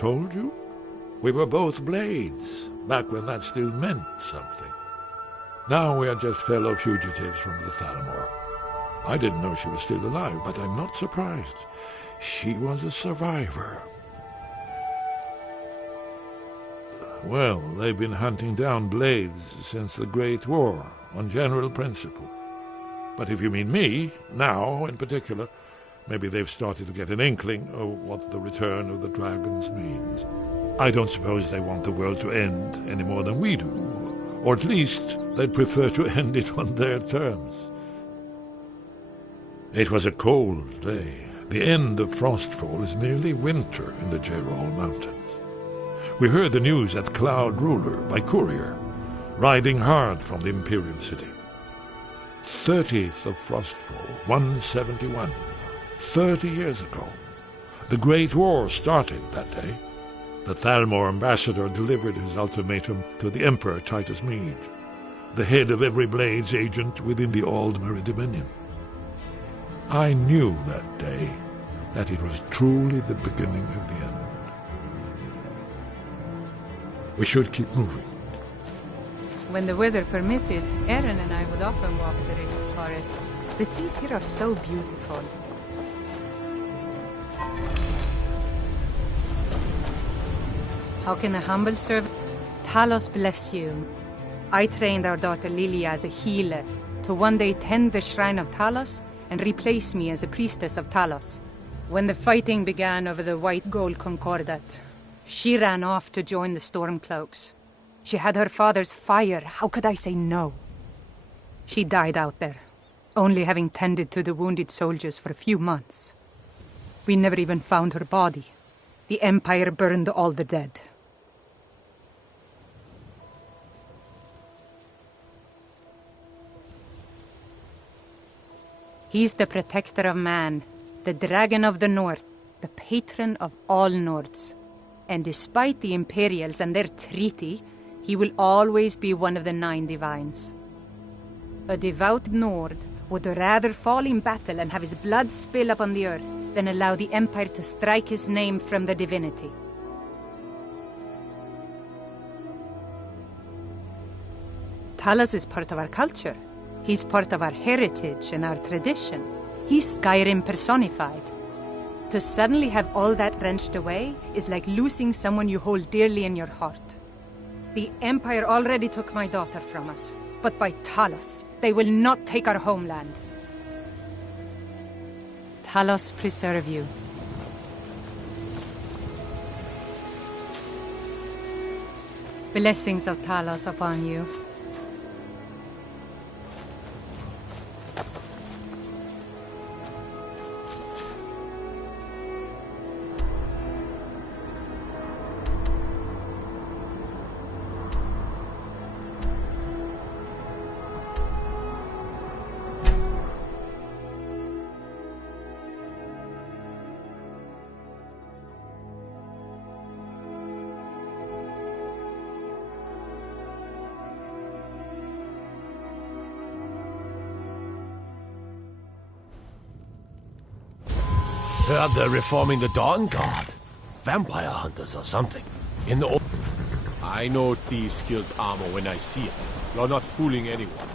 told you? We were both blades, back when that still meant something. Now we are just fellow fugitives from the Thalmor. I didn't know she was still alive, but I'm not surprised. She was a survivor. Well, they've been hunting down blades since the Great War, on general principle. But if you mean me, now in particular, maybe they've started to get an inkling of what the return of the dragons means. I don't suppose they want the world to end any more than we do. Or at least they'd prefer to end it on their terms. It was a cold day. The end of Frostfall is nearly winter in the Gerol Mountains. We heard the news at Cloud Ruler by courier, riding hard from the Imperial City. 30th of Frostfall, 171. 30 years ago. The Great War started that day. The Thalmor ambassador delivered his ultimatum to the Emperor Titus Mede, the head of every Blades agent within the Aldmeri Dominion. I knew that day that it was truly the beginning of the end. We should keep moving. When the weather permitted, Eren and I would often walk the Rift's forests. The trees here are so beautiful. How can a humble servant? Talos bless you. I trained our daughter Lilia as a healer to one day tend the shrine of Talos and replace me as a priestess of Talos. When the fighting began over the white gold concordat, she ran off to join the Stormcloaks. She had her father's fire. How could I say no? She died out there, only having tended to the wounded soldiers for a few months. We never even found her body. The Empire burned all the dead. He's the protector of man, the dragon of the North, the patron of all Nords. And despite the Imperials and their treaty, he will always be one of the 9 divines. A devout Nord would rather fall in battle and have his blood spill upon the earth than allow the Empire to strike his name from the divinity. Talos is part of our culture. He's part of our heritage and our tradition. He's Skyrim personified. To suddenly have all that wrenched away is like losing someone you hold dearly in your heart. The Empire already took my daughter from us, but by Talos, they will not take our homeland. Talos preserve you. Blessings of Talos upon you. Heard they're reforming the Dawn Guard. Vampire hunters or something. In the old... I know thieves' guild armor when I see it. You're not fooling anyone.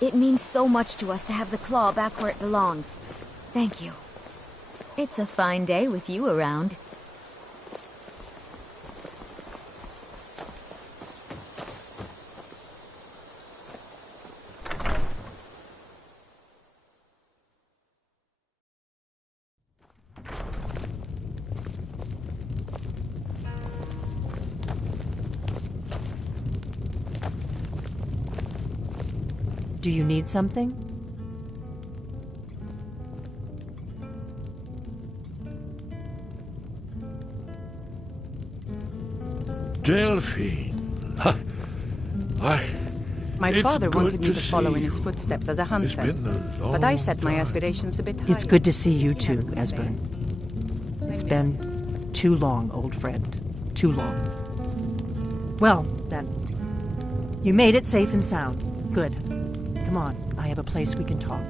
It means so much to us to have the claw back where it belongs. Thank you. It's a fine day with you around. Do you need something? Delphine. My father wanted me to follow in his you. footsteps as a hunter, It's been a long but I set my time. aspirations a bit higher. It's good to see you too, Esbern. It's been too long, old friend. Too long. Well, then. You made it safe and sound. Good. Come on, I have a place we can talk.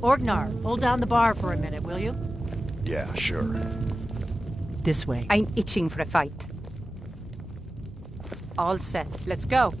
Orgnar, hold down the bar for a minute, will you? Yeah, sure. This way. I'm itching for a fight. All set. Let's go.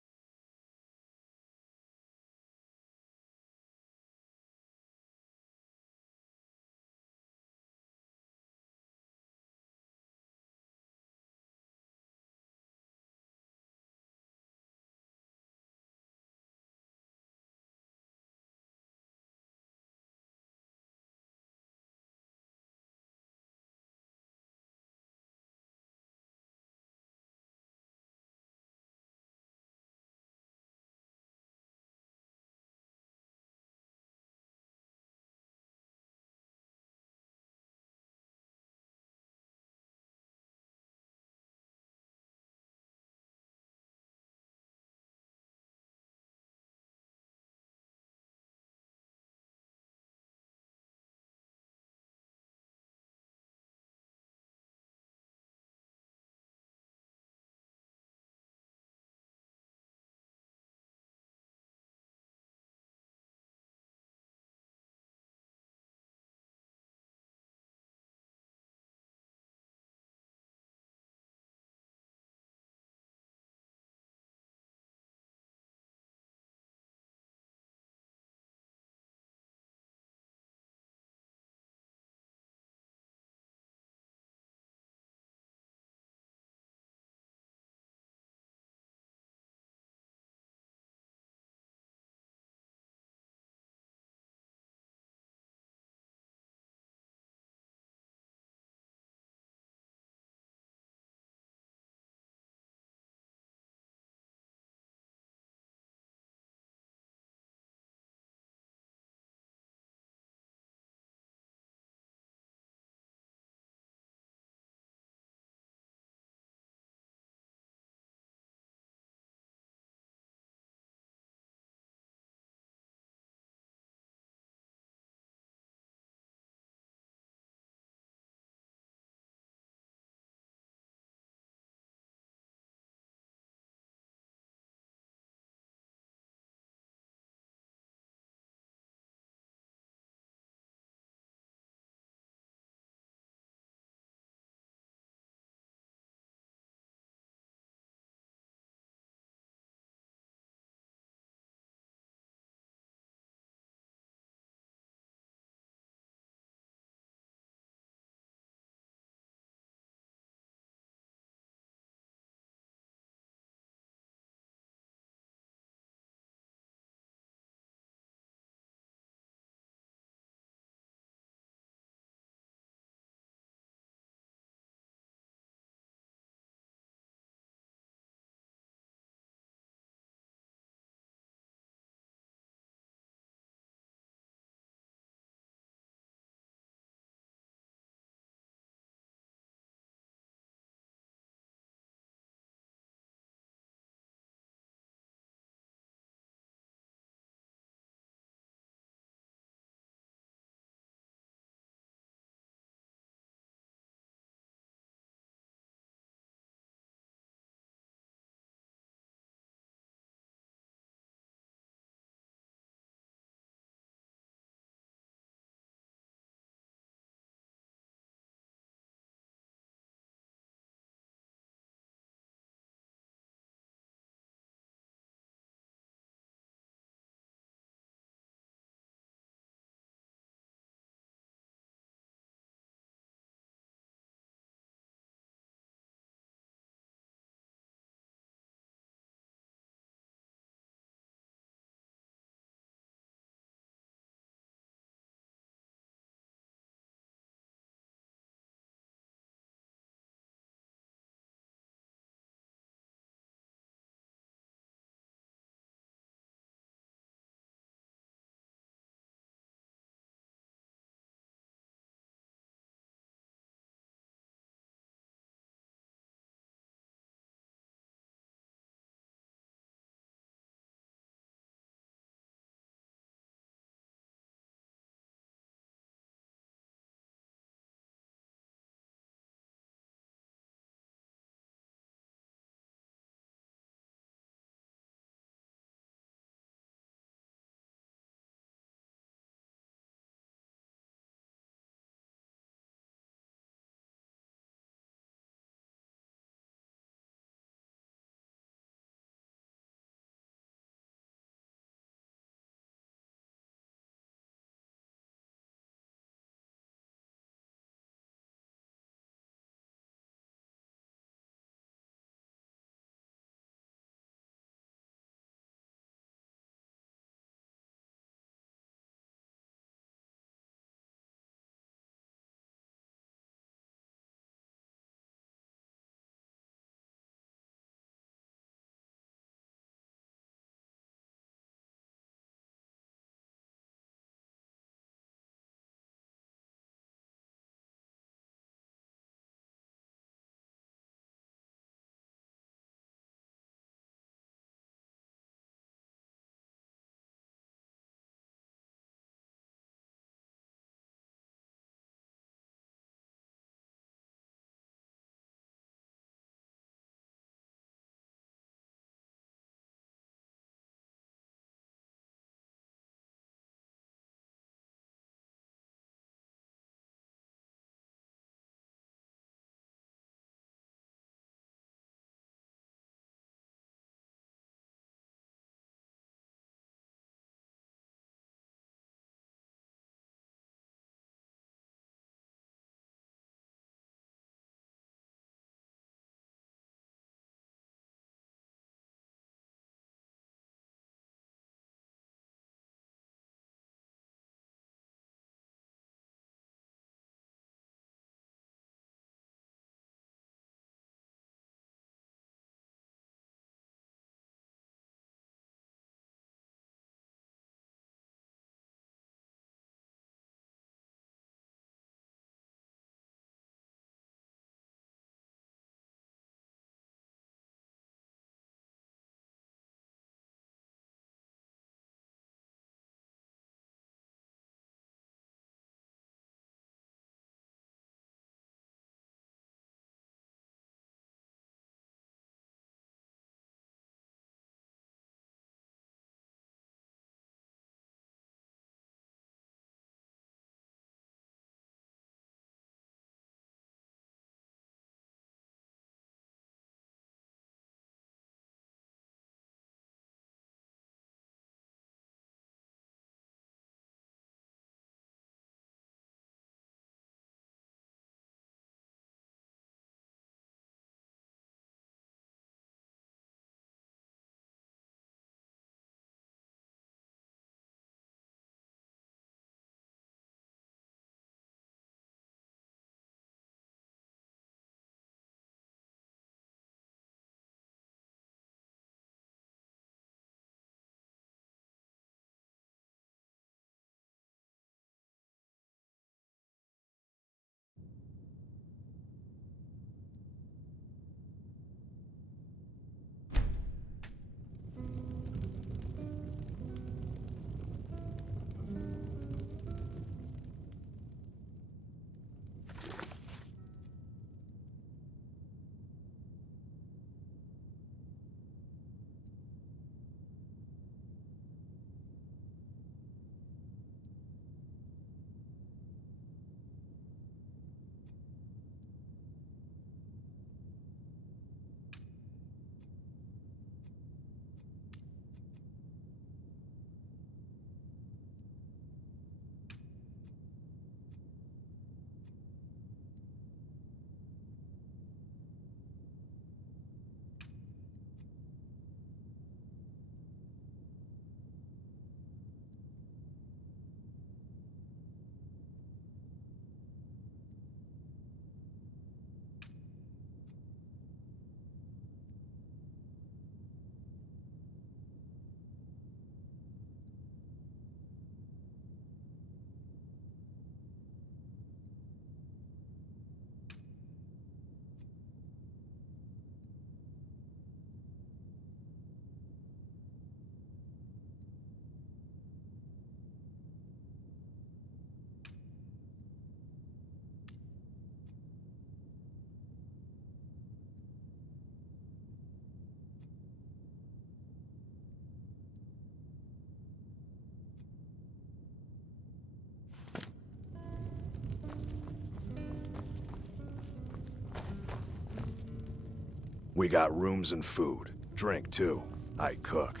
We got rooms and food. Drink, too. I cook.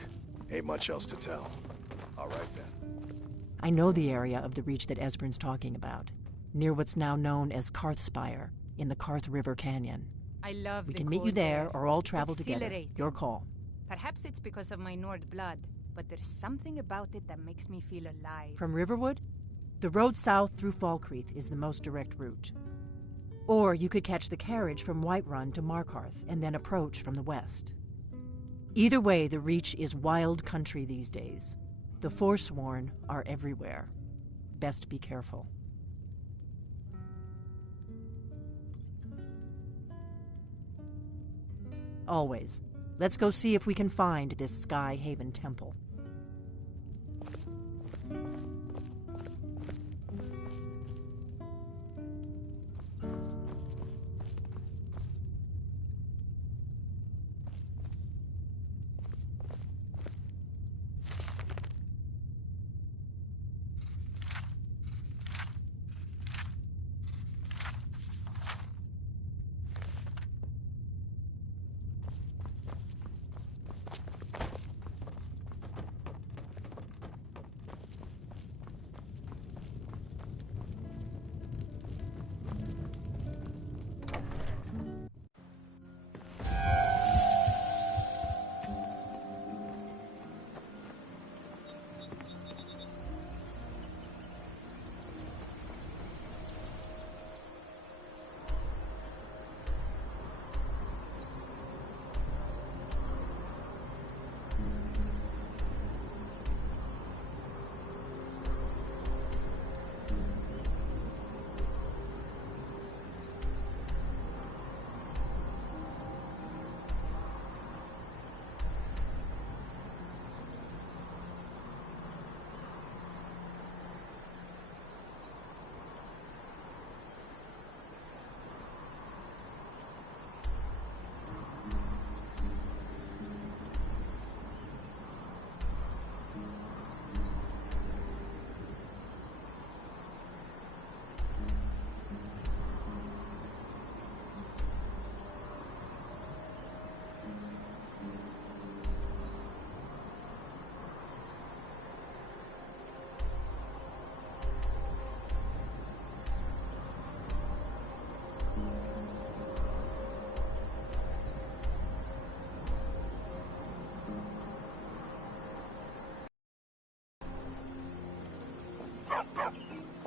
Ain't much else to tell. All right, then. I know the area of the Reach that Esbern's talking about, near what's now known as Karthspire, in the Karth River Canyon. I love We the can meet you cold there, air. or all It's travel together. exhilarating. Your call. Perhaps it's because of my Nord blood, but there's something about it that makes me feel alive. From Riverwood, the road south through Falkreath is the most direct route. Or you could catch the carriage from Whiterun to Markarth and then approach from the west. Either way, the Reach is wild country these days. The Forsworn are everywhere. Best be careful. Always. Let's go see if we can find this Sky Haven temple.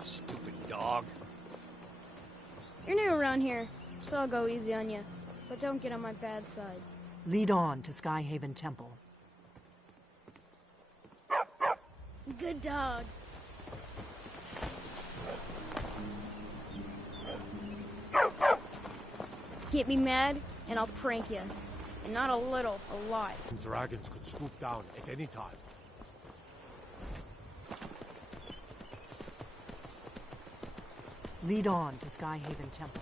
Stupid dog. You're new around here, so I'll go easy on you. But don't get on my bad side. Lead on to Sky Haven Temple. Good dog. Get me mad, and I'll prank you. And not a little, a lot. Dragons could swoop down at any time. Lead on to Sky Haven Temple.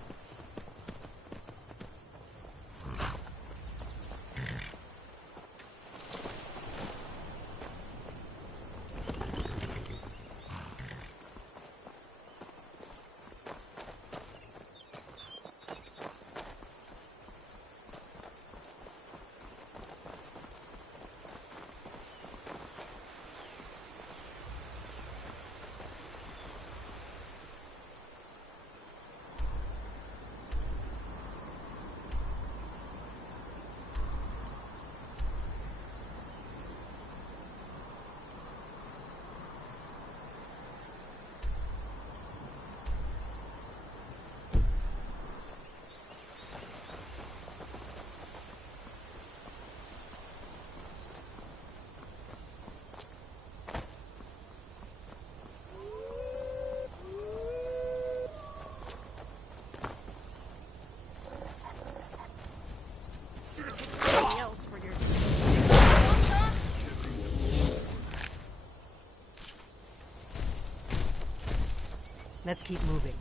Let's keep moving.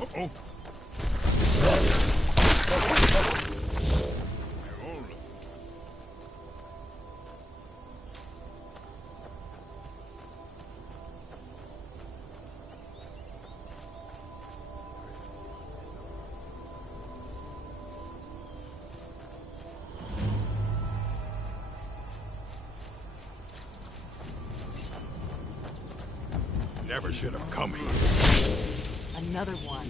Uh-oh. Never should have come here. Another one.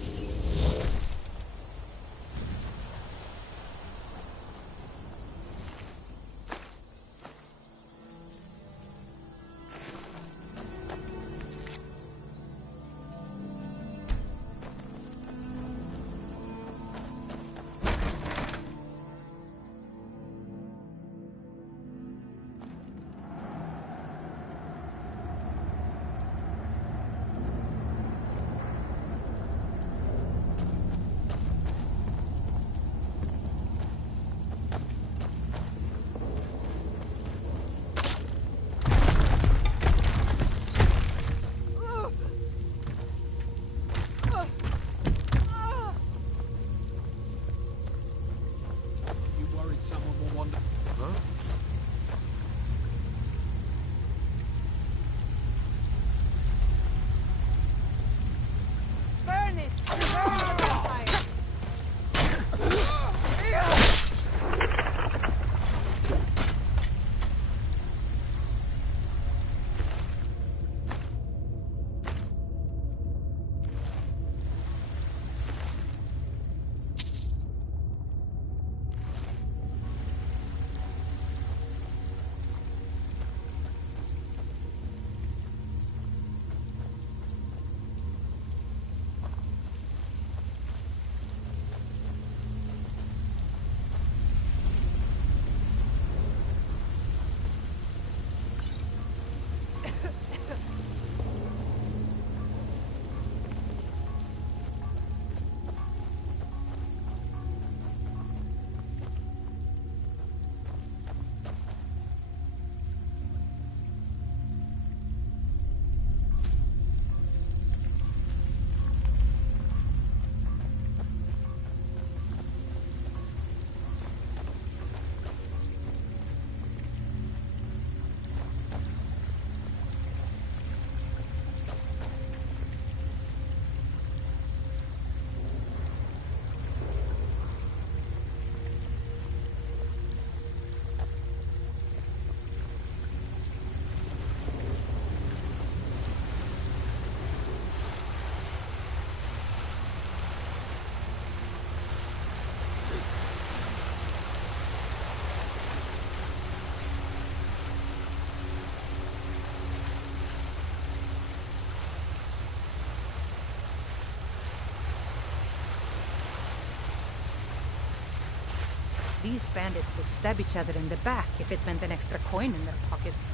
These bandits would stab each other in the back if it meant an extra coin in their pockets.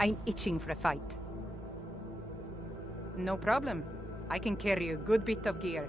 I'm itching for a fight. No problem. I can carry a good bit of gear.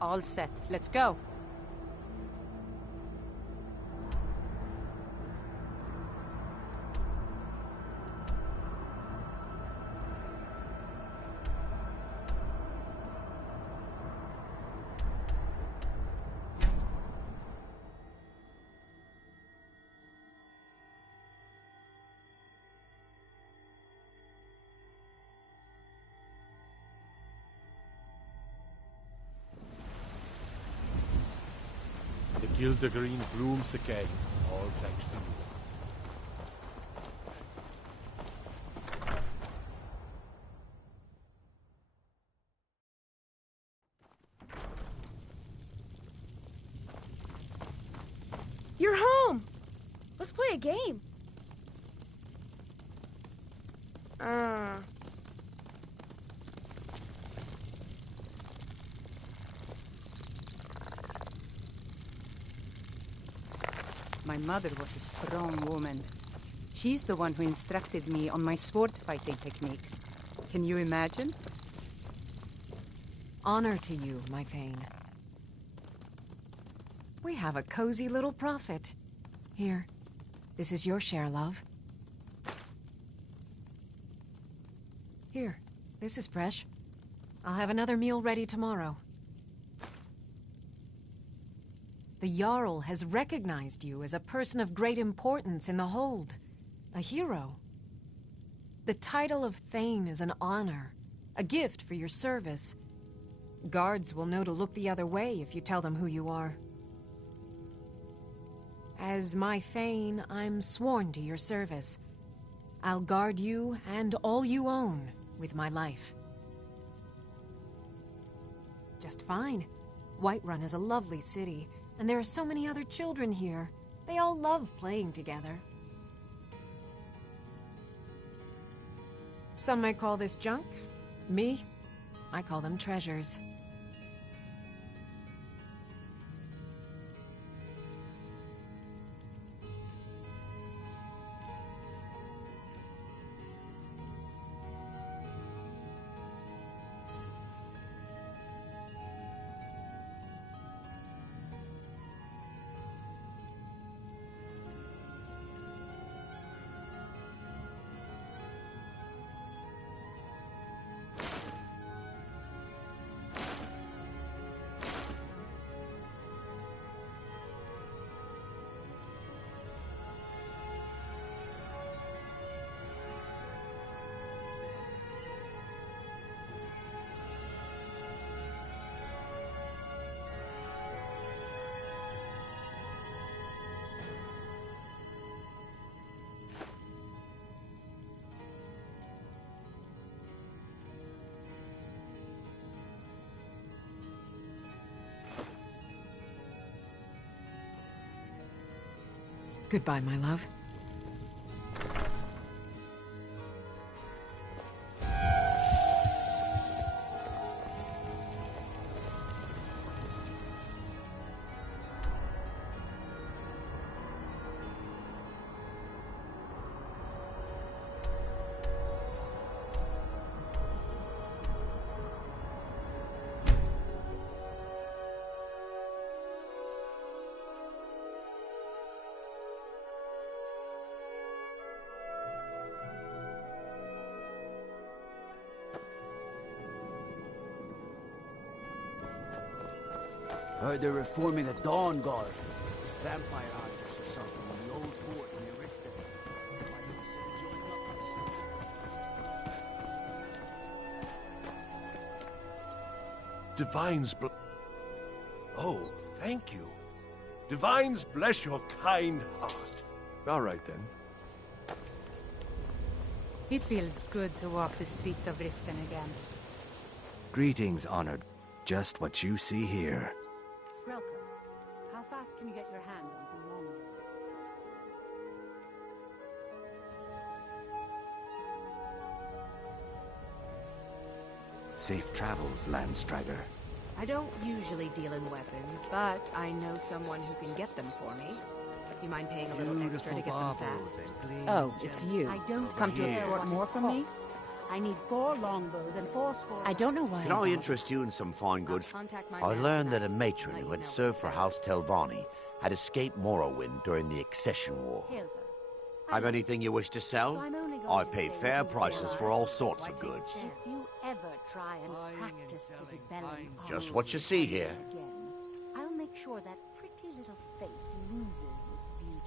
All set. Let's go. The green blooms again, all thanks to you. You're home! Let's play a game. My mother was a strong woman. She's the one who instructed me on my sword fighting techniques. Can you imagine? Honor to you, my Thane. We have a cozy little prophet. Here, this is your share, love. Here, this is fresh. I'll have another meal ready tomorrow. The Jarl has recognized you as a person of great importance in the Hold. A hero. The title of Thane is an honor, a gift for your service. Guards will know to look the other way if you tell them who you are. As my Thane, I'm sworn to your service. I'll guard you and all you own with my life. Just fine. Whiterun is a lovely city, and there are so many other children here. They all love playing together. Some may call this junk. Me, I call them treasures. Goodbye, my love. Heard they're reforming the Dawn Guard. Vampire hunters or something in the old fort near Riften. Might consider joining up myself. Divines Oh, thank you. Divines bless your kind heart. All right, then. It feels good to walk the streets of Riften again. Greetings, honored. Just what you see here. Welcome. How fast can you get your hands on some longbows? Safe travels, Landstrider. I don't usually deal in weapons, but I know someone who can get them for me. You mind paying a little extra to get them fast? Oh, it's you. I don't Come to extort more from me? I need 4 longbows and 4 score. I don't know why. Can I interest you in some fine goods? I learned that a matron who had served for House Telvanni had escaped Morrowind during the Accession War. Have anything you wish to sell? I pay fair prices for all sorts of goods. If you ever try and practice the debelling Just what you see here. again, I'll make sure that pretty little face loses its beauty.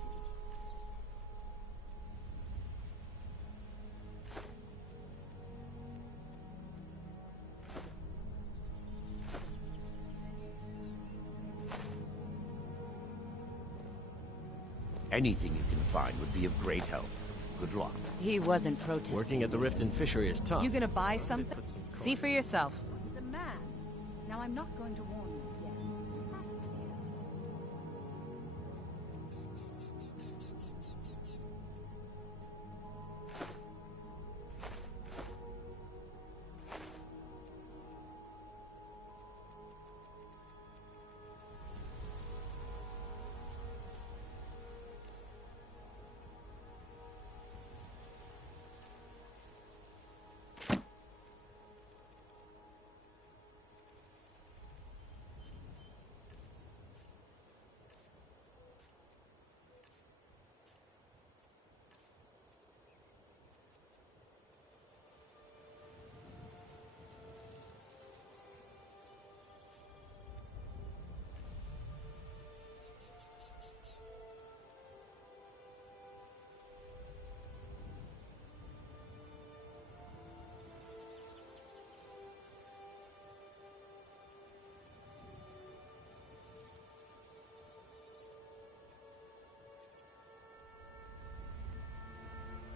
Anything you can find would be of great help. Good luck. He wasn't protesting. Working at the Riften fishery is tough. You gonna buy something? See for yourself. He's a man. Now I'm not going to warn you again. Is that clear?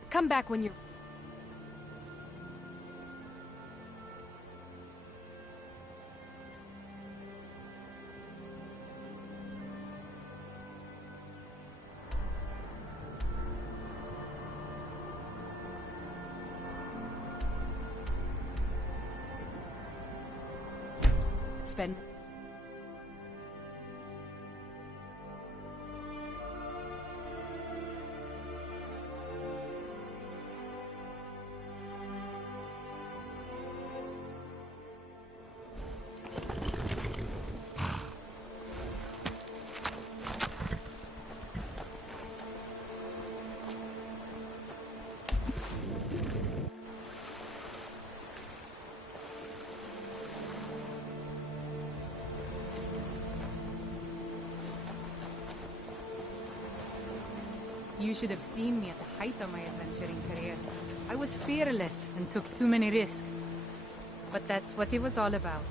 Come back when you're... Spend... You should have seen me at the height of my adventuring career. I was fearless and took too many risks. But that's what it was all about.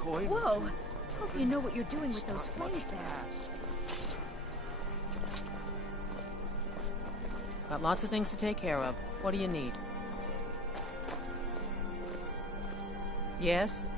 coin. Whoa! Hope you know what you're doing with those flames there. Got lots of things to take care of. What do you need? Yes?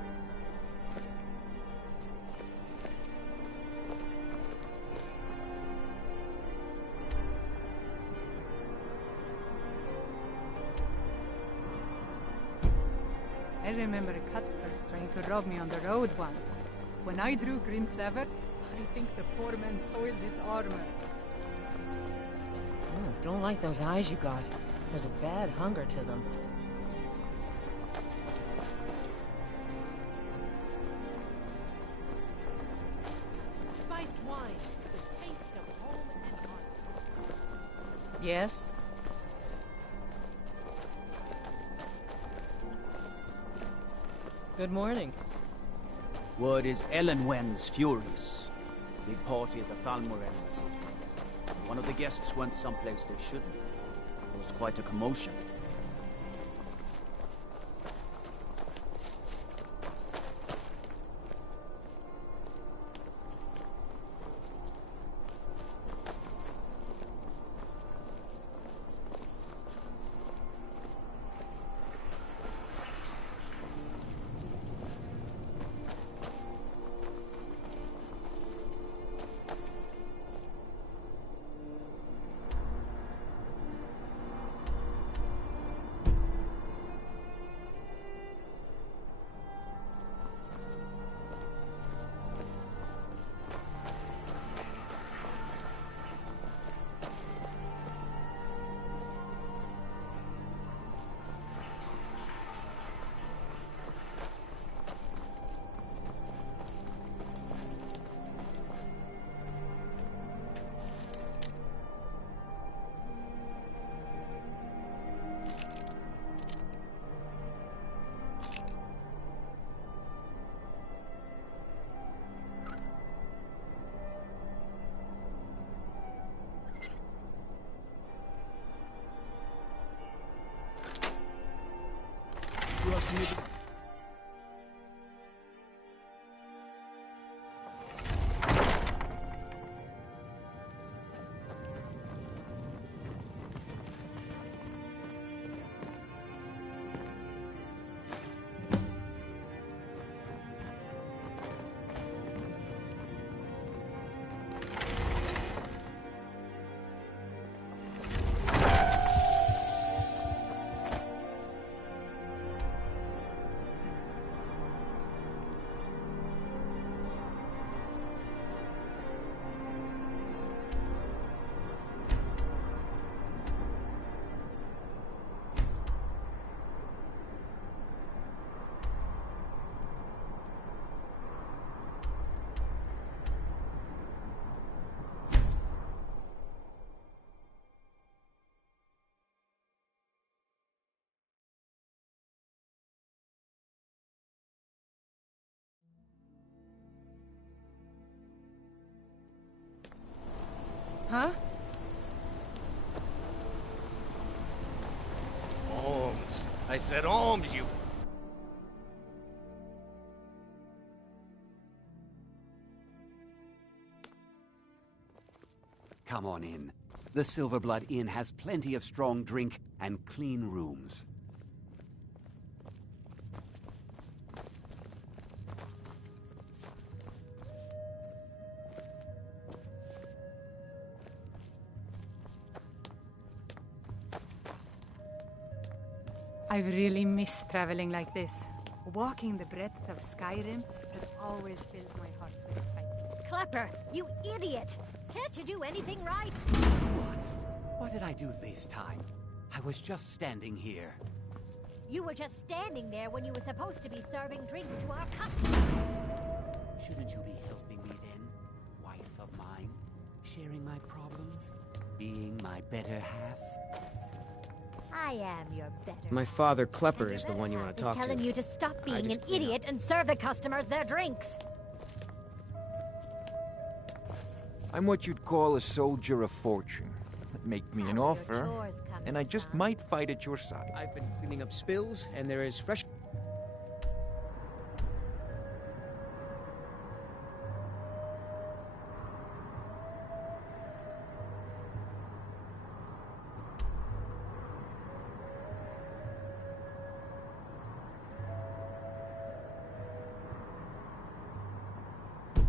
I remember cutpurse trying to rob me on the road once. When I drew Grim Sever, I think the poor man soiled his armor. Oh, don't like those eyes you got. There's a bad hunger to them. Spiced wine, the taste of home and heart. Yes? Good morning. Word is Ellenwen's furious. Big party at the Thalmor embassy. One of the guests went someplace they shouldn't. There was quite a commotion. Huh? Alms. I said alms, you... Come on in. The Silverblood Inn has plenty of strong drink and clean rooms. I've really missed traveling like this. Walking the breadth of Skyrim has always filled my heart with excitement. Klepper, you idiot! Can't you do anything right? What? What did I do this time? I was just standing here. You were just standing there when you were supposed to be serving drinks to our customers. Shouldn't you be helping me then, wife of mine? Sharing my problems? Being my better half? I am your better. My father, Klepper, is the one you want to talk He's telling to. you to stop being an just clean idiot and serve the customers their drinks. I'm what you'd call a soldier of fortune. Make me an offer, and I just might fight at your side. I've been cleaning up spills, and there is fresh...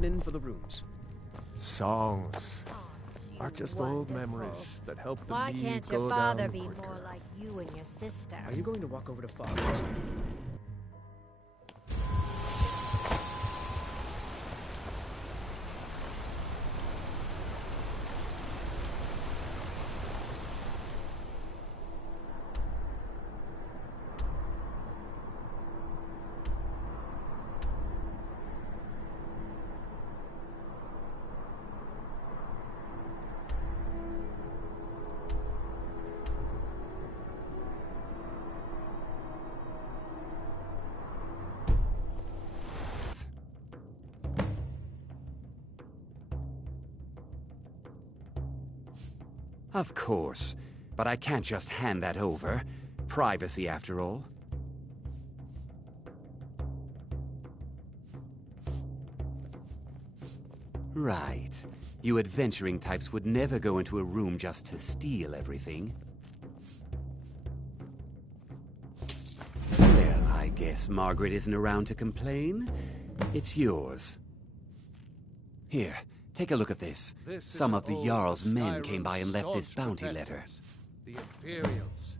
heading in for the rooms. Songs are just old memories that help the Why lead can't go your father down be quicker. more like you and your sister? Are you going to walk over to Father's? Of course, but I can't just hand that over. Privacy, after all. Right. You adventuring types would never go into a room just to steal everything. Well, I guess Margaret isn't around to complain. It's yours. Here, take a look at this. Some of the Jarl's men came by and left this bounty letter. The Imperials.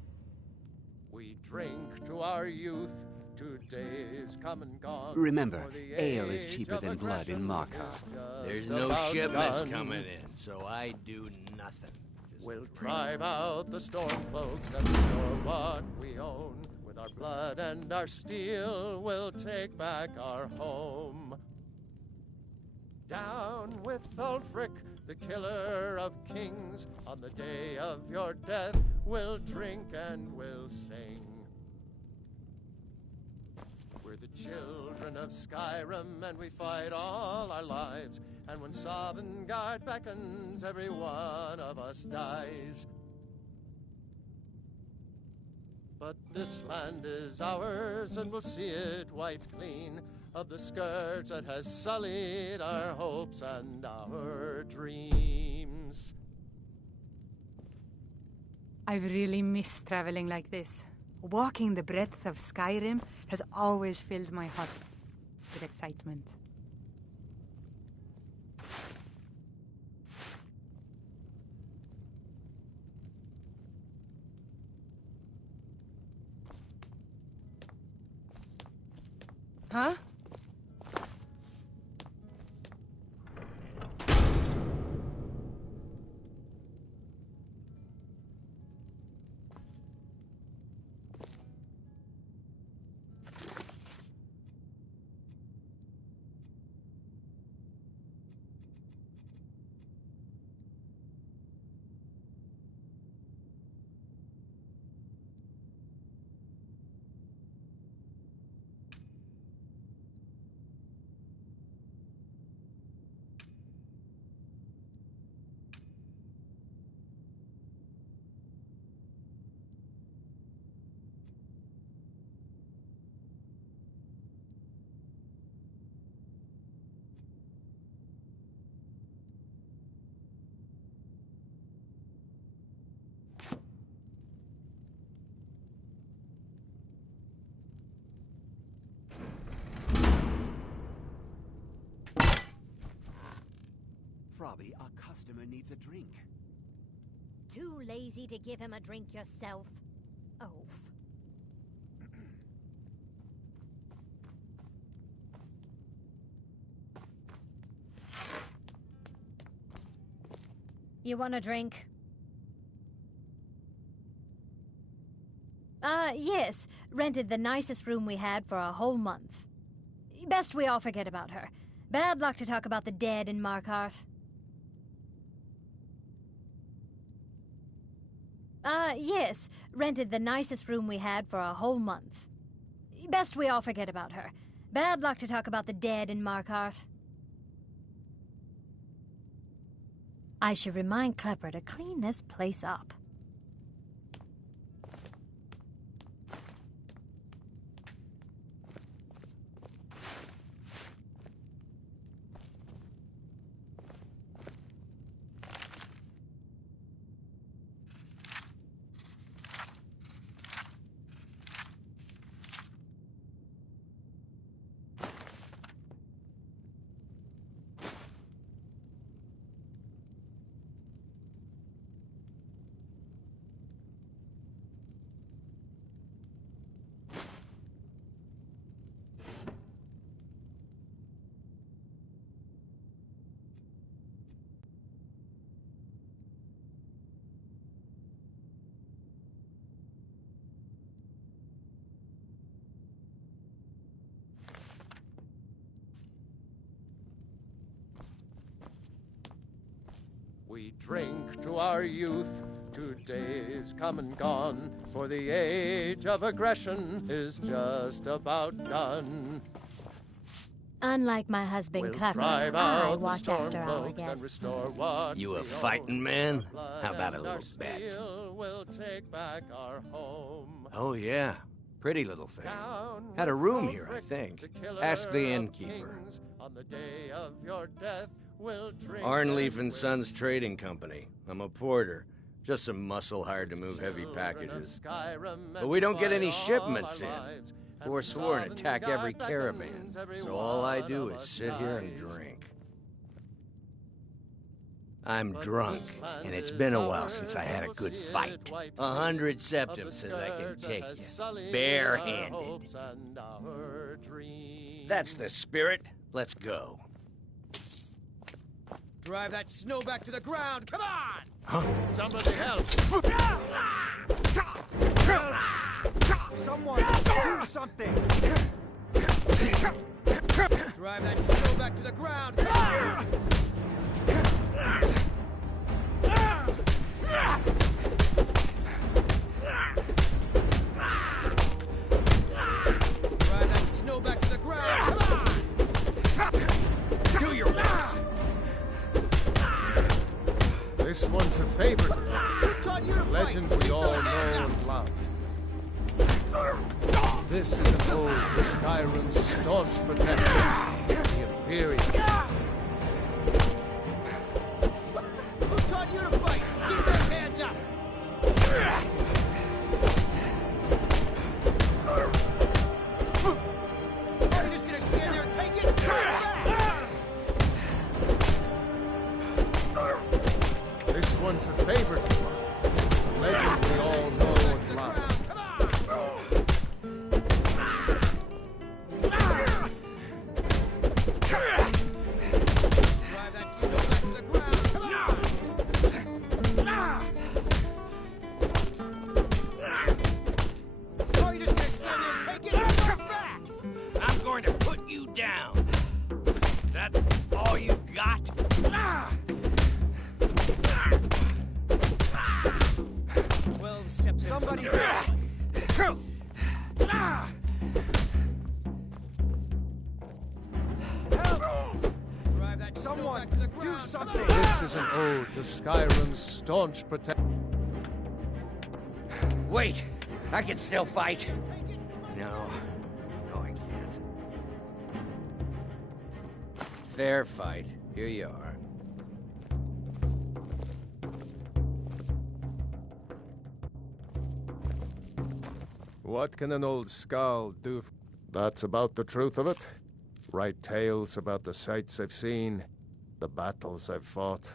We drink to our youth. Today is come and gone. Remember, ale is cheaper than blood in Markarth. There's no shipments coming in, so I do nothing. We'll drive out the storm cloaks and restore what we own. With our blood and our steel, we'll take back our home. Down with Ulfric, the killer of kings. On the day of your death, we'll drink and we'll sing. We're the children of Skyrim, and we fight all our lives. And when Sovngarde beckons, every one of us dies. But this land is ours, and we'll see it wiped clean of the scourge that has sullied our hopes and our dreams. I've really missed traveling like this. Walking the breadth of Skyrim has always filled my heart with excitement. Huh? Robbie, our customer needs a drink. Too lazy to give him a drink yourself? Oaf. You want a drink? Yes. Rented the nicest room we had for a whole month. Best we all forget about her. Bad luck to talk about the dead in Markarth. Yes. Rented the nicest room we had for a whole month. Best we all forget about her. Bad luck to talk about the dead in Markarth. I should remind Klepper to clean this place up. drink to our youth. 2 days come and gone, for the age of aggression is just about done. Unlike my husband, Clever, I watch after our guests. You a fighting man? How about a little bet? We'll take back our home. Oh, yeah. Pretty little thing. Had a room here, I think. Ask the innkeeper. On the day of your death, we'll drink Arnleaf and Sons Trading Company. I'm a porter. Just some muscle hired to move heavy packages. But we don't get any shipments in. Forsworn attack every caravan. So all I do is sit here and drink. I'm drunk, and it's been a while since I had a good fight. 100 septims says I can take you, barehanded. That's the spirit. Let's go. Drive that snow back to the ground. Come on! Huh? Somebody help! Someone, do something! Drive that snow back to the ground. Come on! Drive that snow back to the ground. Come on! Do your best. This one's a favorite of mine. A legend we all know and love. This is an ode to Skyrim's staunch protectors, the Imperials. Who taught you to fight? Keep those hands up! Are you just gonna stand there and take it? This one's a favorite of mine. A legend we all know and love. Somebody Someone, do something! This is an ode to Skyrim's staunch protectors. Wait, I can still fight. No, I can't. Fair fight. Here you are. What can an old skull do? That's about the truth of it. Write tales about the sights I've seen, the battles I've fought.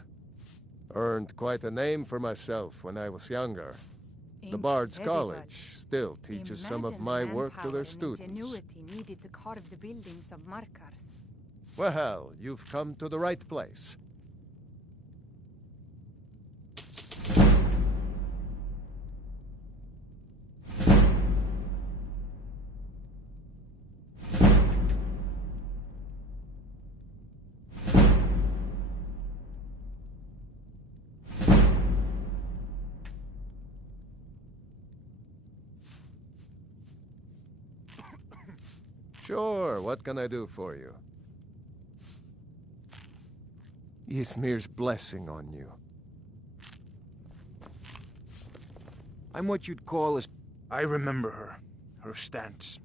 Earned quite a name for myself when I was younger. The Bard's College still teaches some of my work to their students. Ingenuity needed to carve the buildings of Markarth. Well, you've come to the right place. Sure, what can I do for you? Ysmir's blessing on you. I'm what you'd call a... I remember her. Her stance.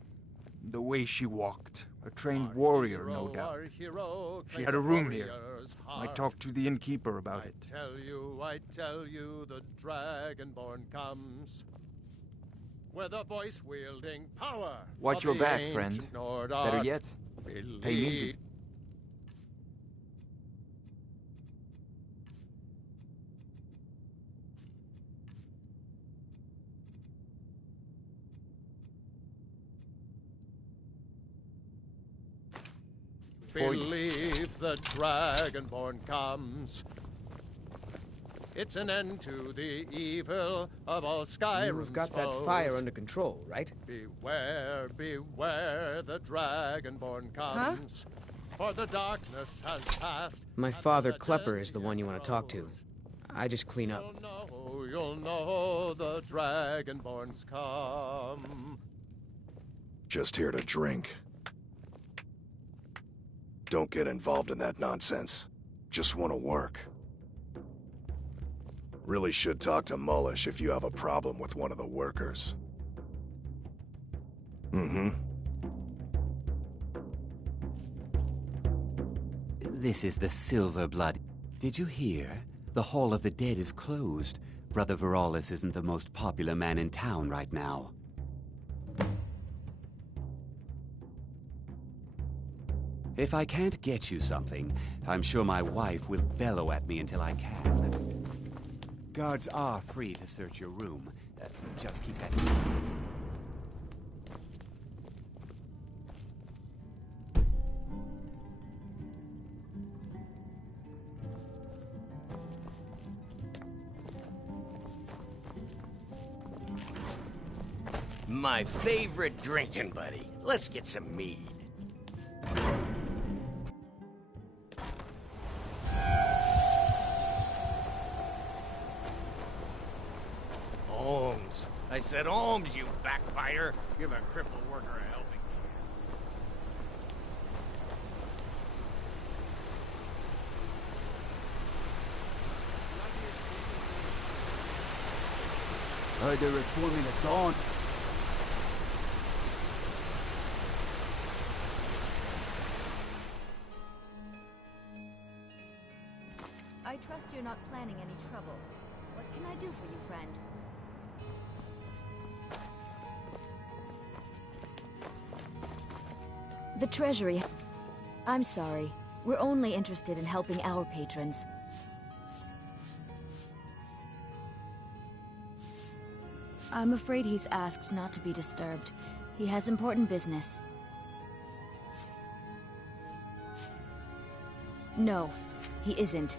The way she walked. A trained warrior, no doubt. She had a room here. I talked to the innkeeper about it. I tell you, the Dragonborn comes. With a voice-wielding power. Watch your back, friend. Better yet, pay music. Believe the Dragonborn comes. It's an end to the evil of all Skyrim's You've got that foes. fire under control, right? Beware, beware, the Dragonborn comes. For the darkness has passed. My father, Klepper, is the one you want to talk to. I just clean up. You'll know the Dragonborn's come. Just here to drink. Don't get involved in that nonsense. Just want to work. Really should talk to Mullish if you have a problem with one of the workers. Mm-hmm. This is the Silver Blood. Did you hear? The Hall of the Dead is closed. Brother Veralis isn't the most popular man in town right now. If I can't get you something, I'm sure my wife will bellow at me until I can. Guards are free to search your room. Just keep that in mind. My favorite drinking buddy. Let's get some mead. Holmes. I said Holmes, you backbiter. Give a crippled worker a helping hand. Heard they're reforming at dawn. I trust you're not planning any trouble. What can I do for you, friend? The Treasury. I'm sorry. We're only interested in helping our patrons. I'm afraid he's asked not to be disturbed. He has important business. No, he isn't.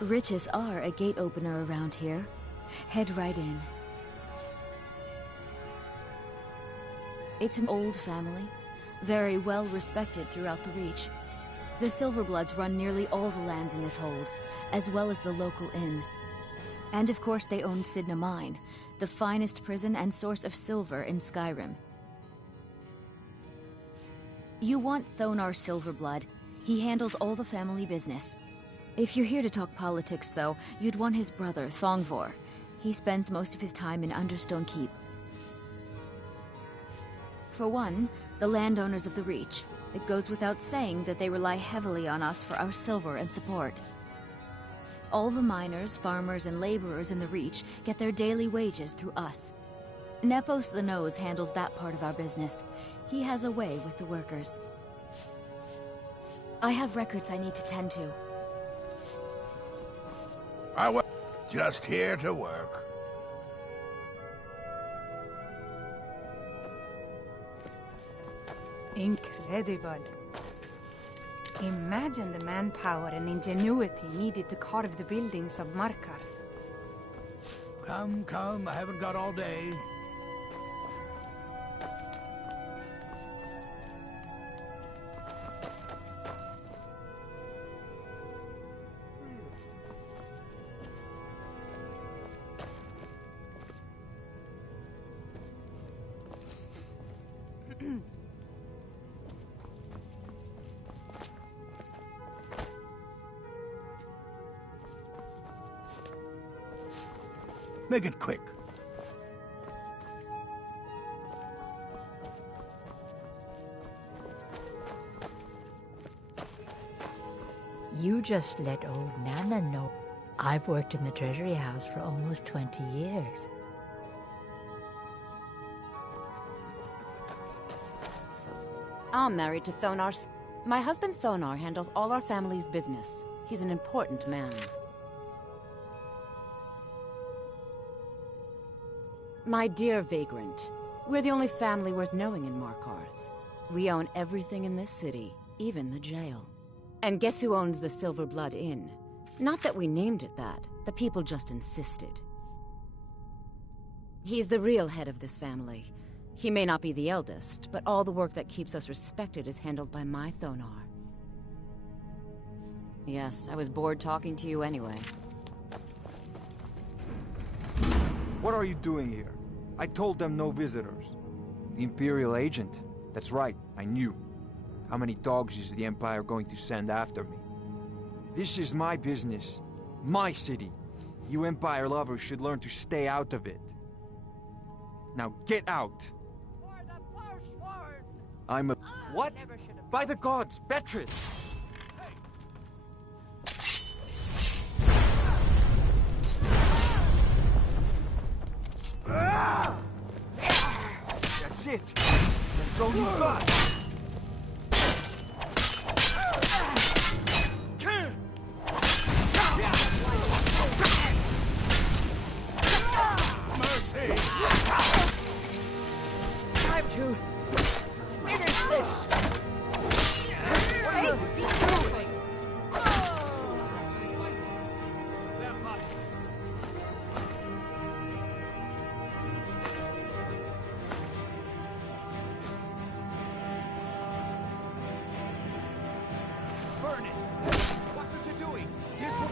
Riches are a gate opener around here. Head right in. It's an old family, very well respected throughout the Reach. The Silverbloods run nearly all the lands in this hold, as well as the local inn. And of course they own Sidna Mine, the finest prison and source of silver in Skyrim. You want Thonar Silverblood. He handles all the family business. If you're here to talk politics, though, you'd want his brother, Thongvor. He spends most of his time in Understone Keep. For one, the landowners of the Reach. It goes without saying that they rely heavily on us for our silver and support. All the miners, farmers, and laborers in the Reach get their daily wages through us. Nepos the Nose handles that part of our business. He has a way with the workers. I have records I need to tend to. I was just here to work. Incredible. Imagine the manpower and ingenuity needed to carve the buildings of Markarth. Come, I haven't got all day. Make it quick. You just let old Nana know. I've worked in the Treasury House for almost 20 years. I'm married to Thonar. My husband Thonar handles all our family's business. He's an important man. My dear Vagrant, we're the only family worth knowing in Markarth. We own everything in this city, even the jail. And guess who owns the Silver Blood Inn? Not that we named it that. The people just insisted. He's the real head of this family. He may not be the eldest, but all the work that keeps us respected is handled by my Thonar. Yes, I was bored talking to you anyway. What are you doing here? I told them no visitors. The Imperial agent? That's right, I knew. How many dogs is the Empire going to send after me? This is my business. My city. You Empire lovers should learn to stay out of it. Now get out! I'm a... What? By the gods, Beatrice! That's it! That's all you got! Mercy! Time to finish this! What are you doing? Burn it! Watch what you're doing! Here's what...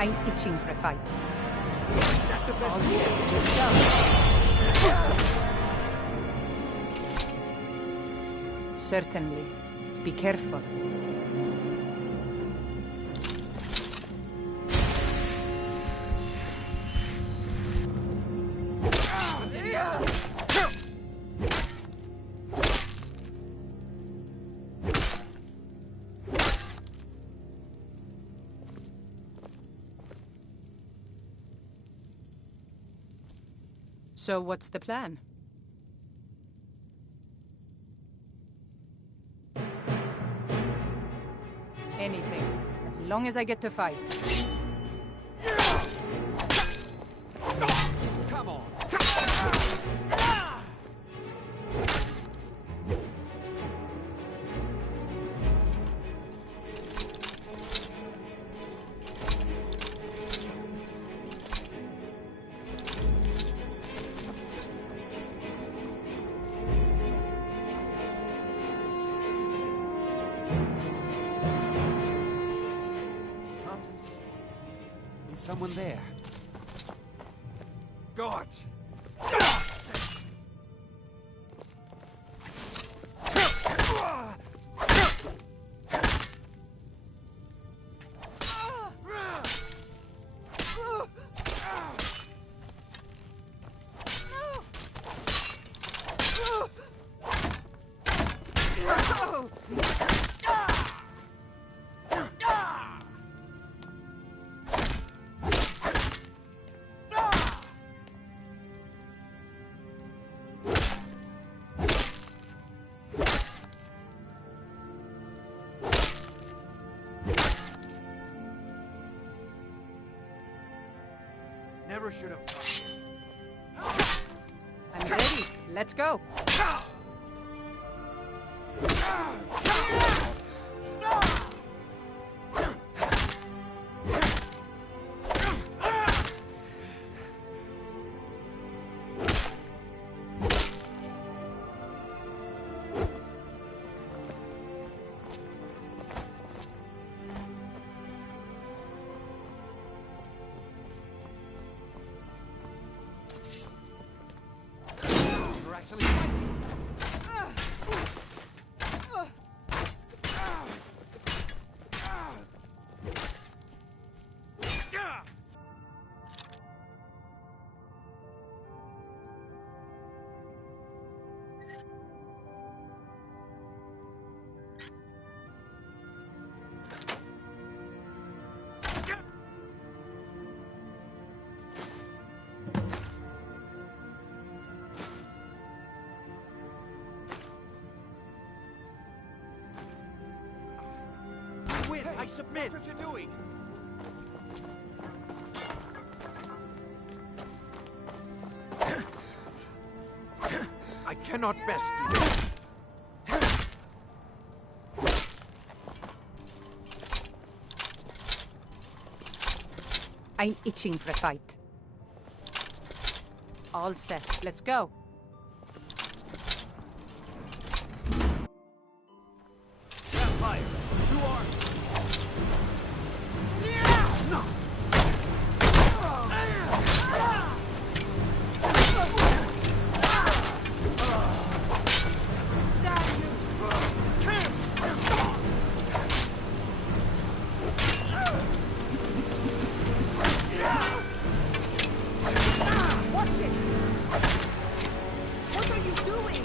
I'm itching for a fight. That's the best Certainly. Be careful. So what's the plan? Anything, as long as I get to fight. Come on! Someone there. Gods! Never should have come. I'm ready. Let's go. Actually fighting. Win! Hey, I submit! What are you doing? I cannot best you. I'm itching for a fight. All set. Let's go. Fire! 2 arms! No! Watch it! What are you doing?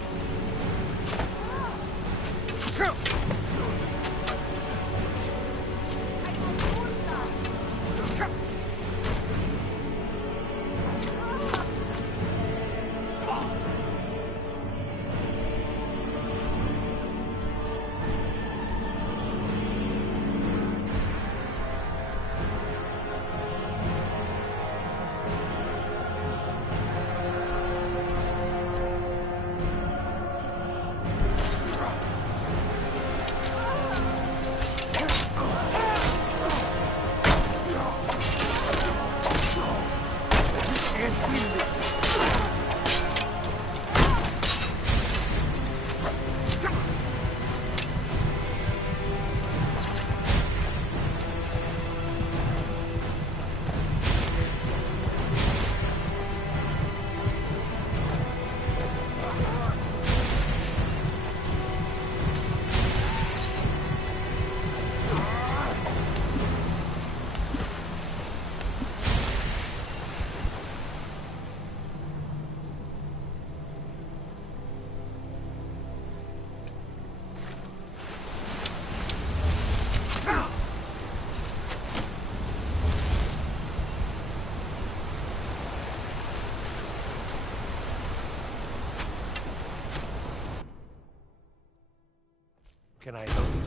Can I help you?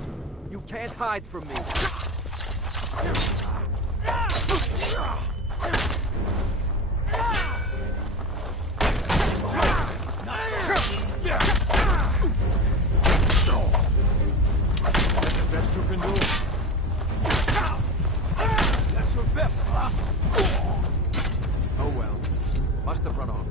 You can't hide from me. That's the best you can do? That's your best, huh? Oh well. Must have run off.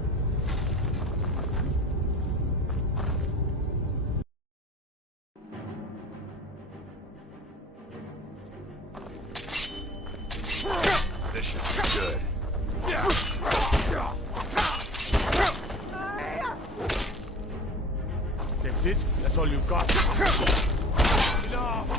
This should be good. That's it? That's all you've got? Enough!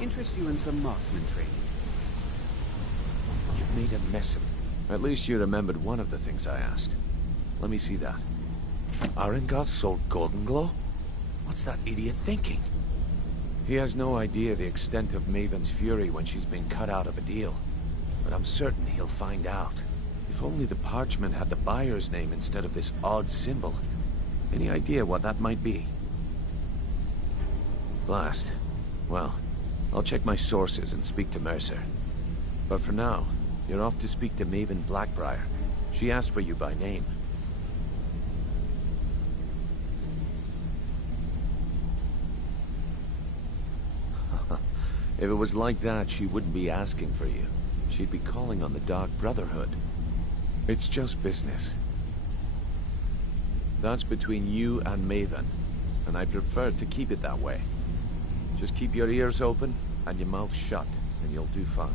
interest you in some marksman training? You've made a mess of it. At least you remembered one of the things I asked. Let me see that. Arengar sold Golden Glow? What's that idiot thinking? He has no idea the extent of Maven's fury when she's been cut out of a deal. But I'm certain he'll find out. If only the parchment had the buyer's name instead of this odd symbol. Any idea what that might be? Blast. Well, I'll check my sources and speak to Mercer. But for now, you're off to speak to Maven Blackbriar. She asked for you by name. If it was like that, she wouldn't be asking for you. She'd be calling on the Dark Brotherhood. It's just business. That's between you and Maven, and I prefer to keep it that way. Just keep your ears open and your mouth shut, and you'll do fine.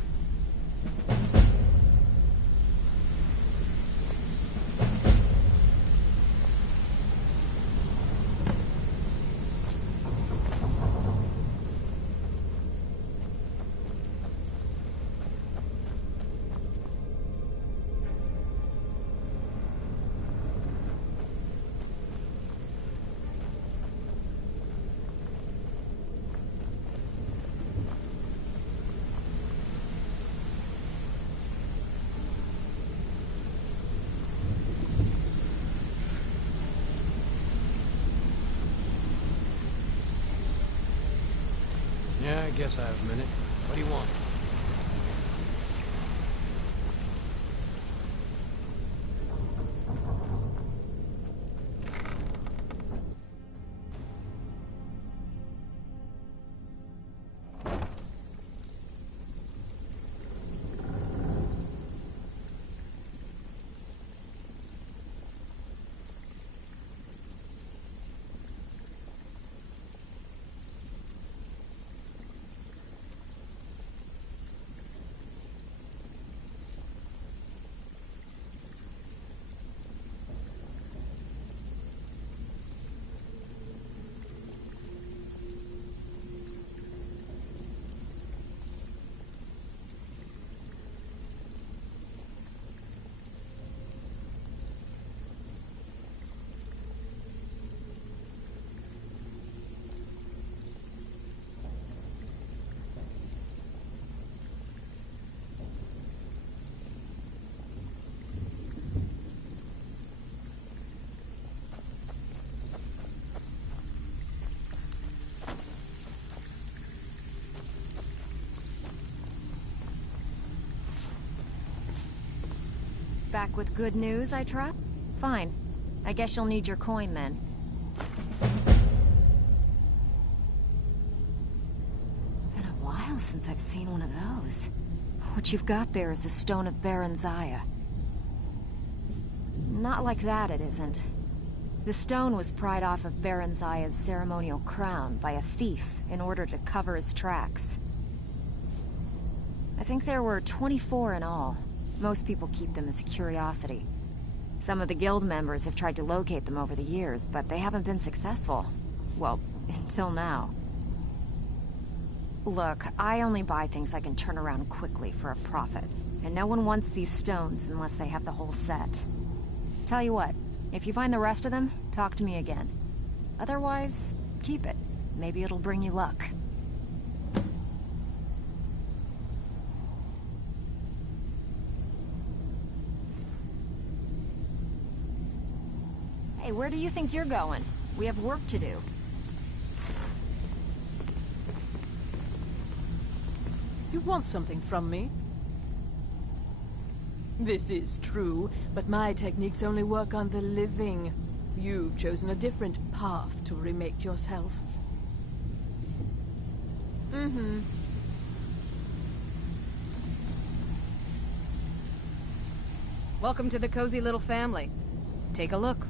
Yeah, I guess I have a minute. What do you want? Back with good news, I trust? Fine. I guess you'll need your coin then. Been a while since I've seen one of those. What you've got there is a stone of Baron Zaya. Not like that, it isn't. The stone was pried off of Baron Zaya's ceremonial crown by a thief in order to cover his tracks. I think there were 24 in all. Most people keep them as a curiosity. Some of the guild members have tried to locate them over the years, but they haven't been successful. Well, until now. Look, I only buy things I can turn around quickly for a profit, and no one wants these stones unless they have the whole set. Tell you what, if you find the rest of them, talk to me again. Otherwise, keep it. Maybe it'll bring you luck. Hey, where do you think you're going? We have work to do. You want something from me? This is true, but my techniques only work on the living. You've chosen a different path to remake yourself. Mm-hmm. Welcome to the cozy little family. Take a look.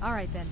All right, then.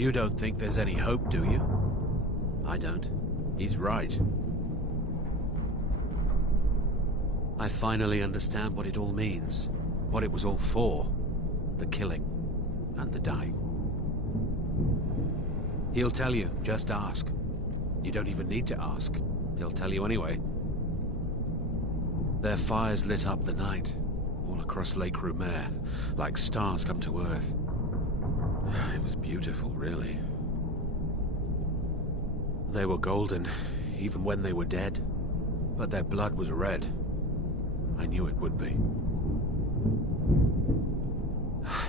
You don't think there's any hope, do you? I don't. He's right. I finally understand what it all means. What it was all for. The killing. And the dying. He'll tell you, just ask. You don't even need to ask. He'll tell you anyway. Their fires lit up the night, all across Lake Rumer, like stars come to Earth. It was beautiful, really. They were golden, even when they were dead. But their blood was red. I knew it would be.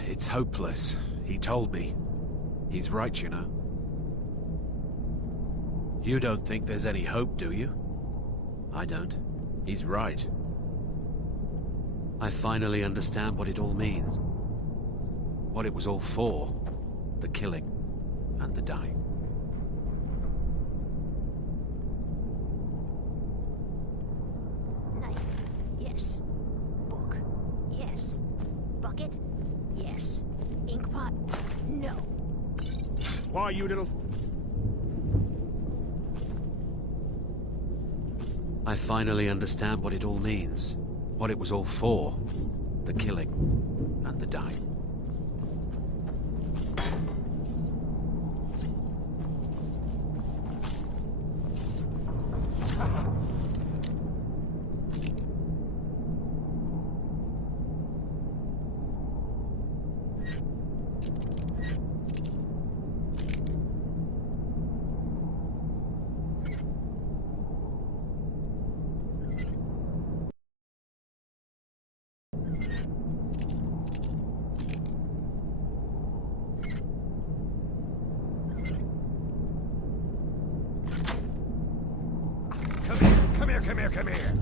It's hopeless, he told me. He's right, you know. You don't think there's any hope, do you? I don't. He's right. I finally understand what it all means. What it was all for. The killing and the dying. Knife. Yes. Book. Yes. Bucket. Yes. Inkpot. No. Why, you little... I finally understand what it all means. What it was all for. The killing and the dying. Come here.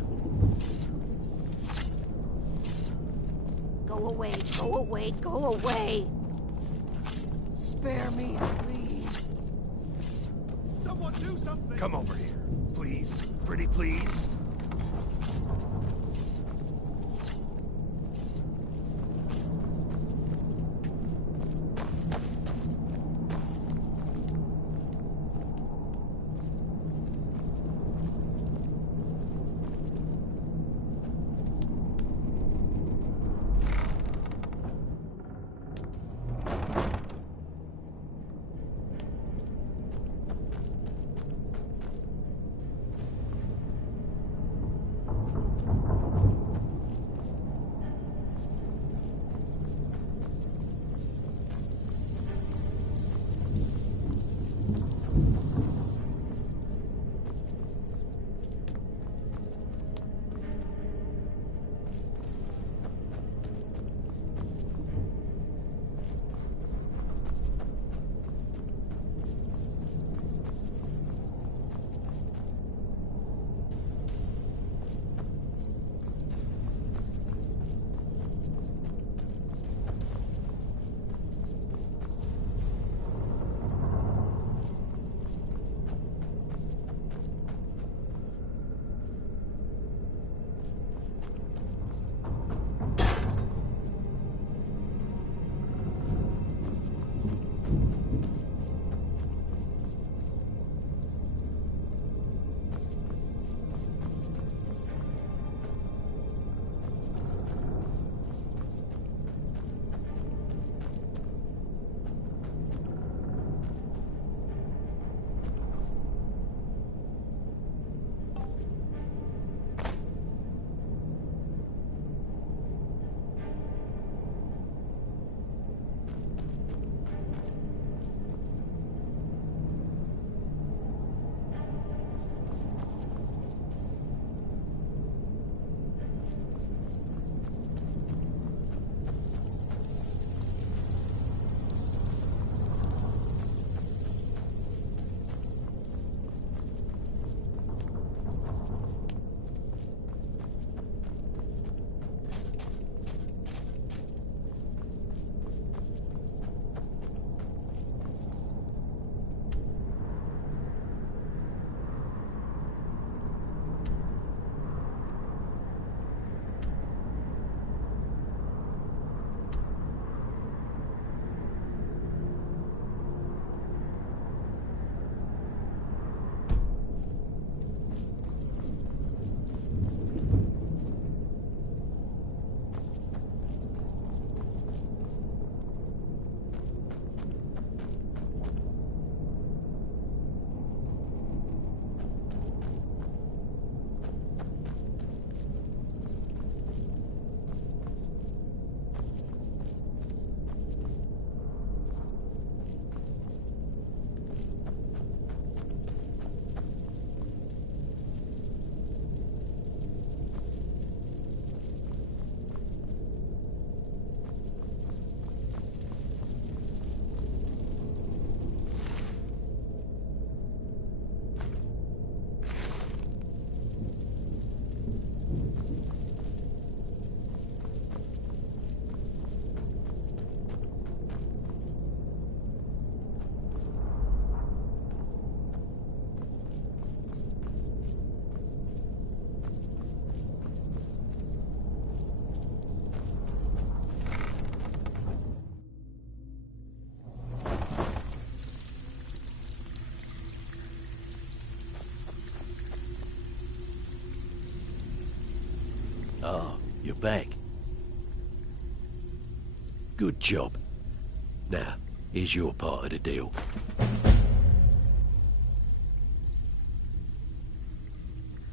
Go away, go away, go away! Spare me, please. Someone do something! Come over here. Please. Pretty please. back. Good job. Now, here's your part of the deal.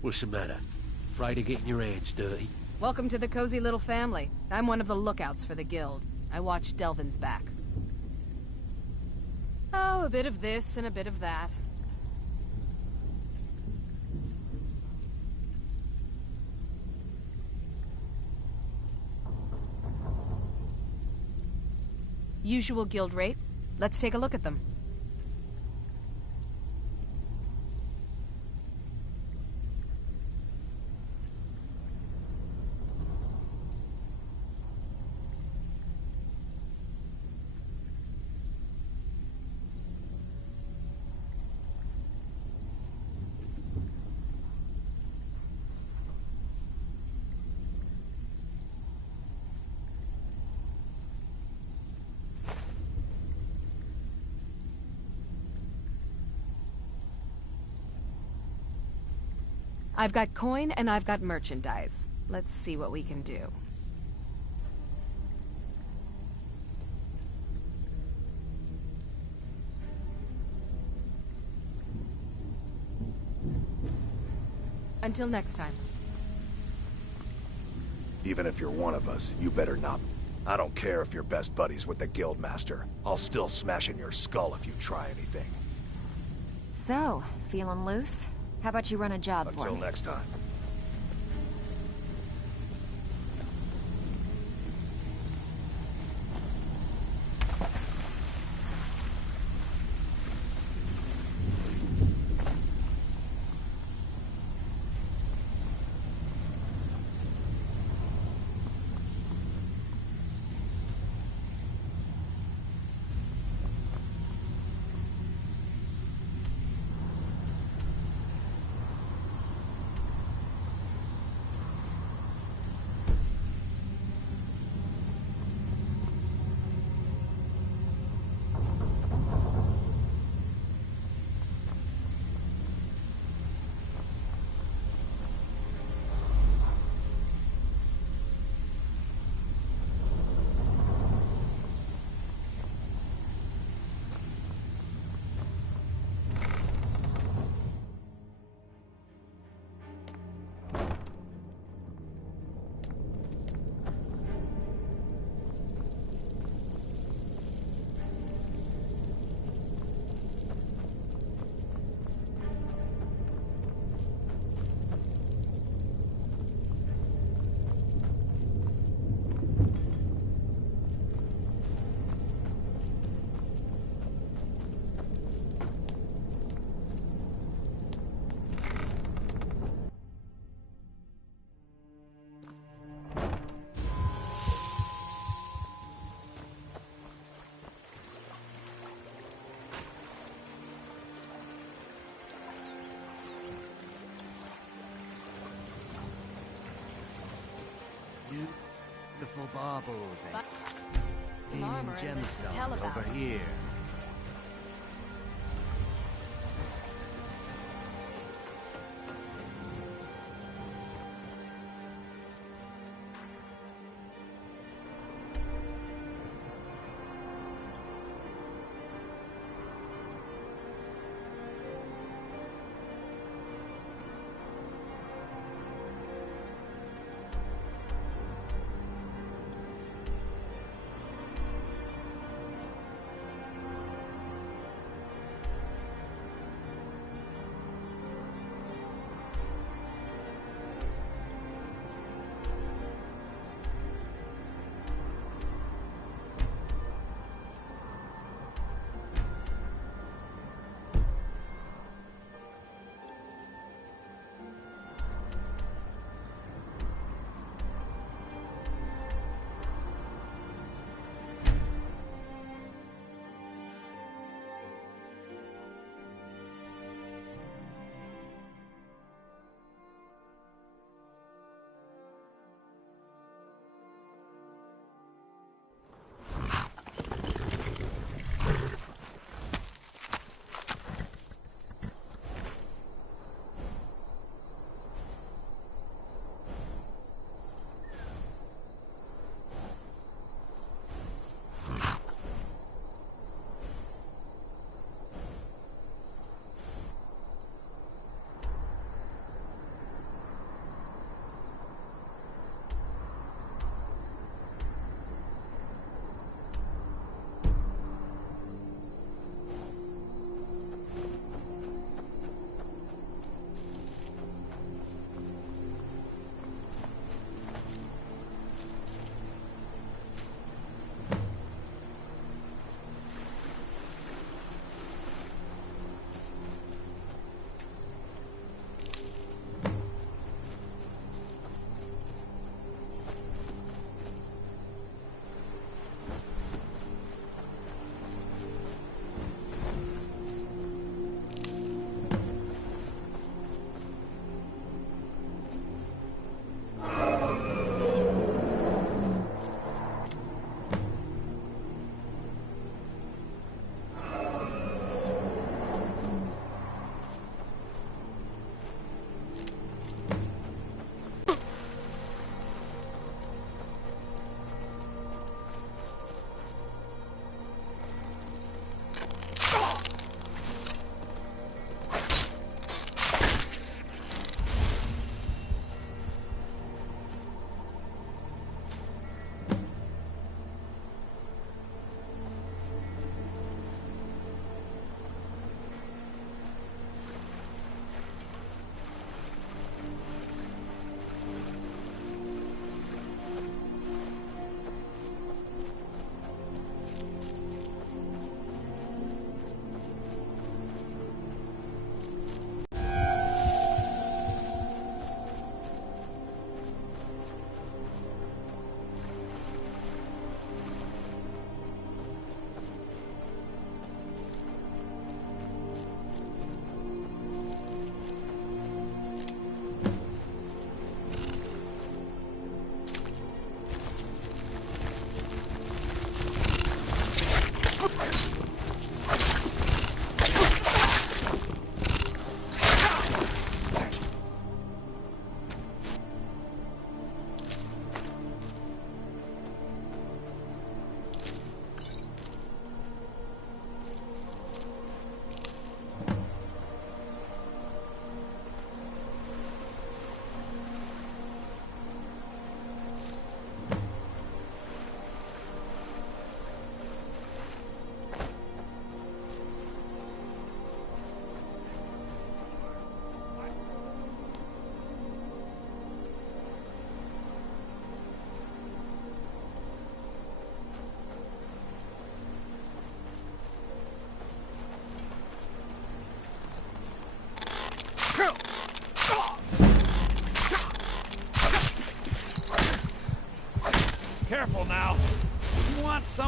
What's the matter? Afraid of getting your hands dirty? Welcome to the cozy little family. I'm one of the lookouts for the guild. I watch Delvin's back. Oh, a bit of this and a bit of that. Usual guild rate. Let's take a look at them. I've got coin and I've got merchandise. Let's see what we can do. Until next time. Even if you're one of us, you better not. I don't care if you're best buddies with the Guildmaster. I'll still smash in your skull if you try anything. So, feeling loose? How about you run a job for me? Until next time. Beautiful baubles and gleaming armor and there's to tell gemstones about over it. here.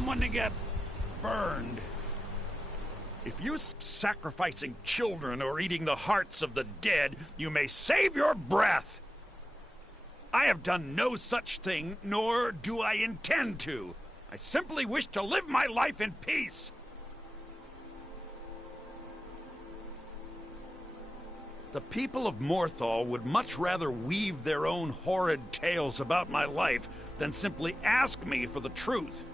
someone to get burned. If you're sacrificing children or eating the hearts of the dead, you may save your breath. I have done no such thing, nor do I intend to. I simply wish to live my life in peace. The people of Morthal would much rather weave their own horrid tales about my life than simply ask me for the truth.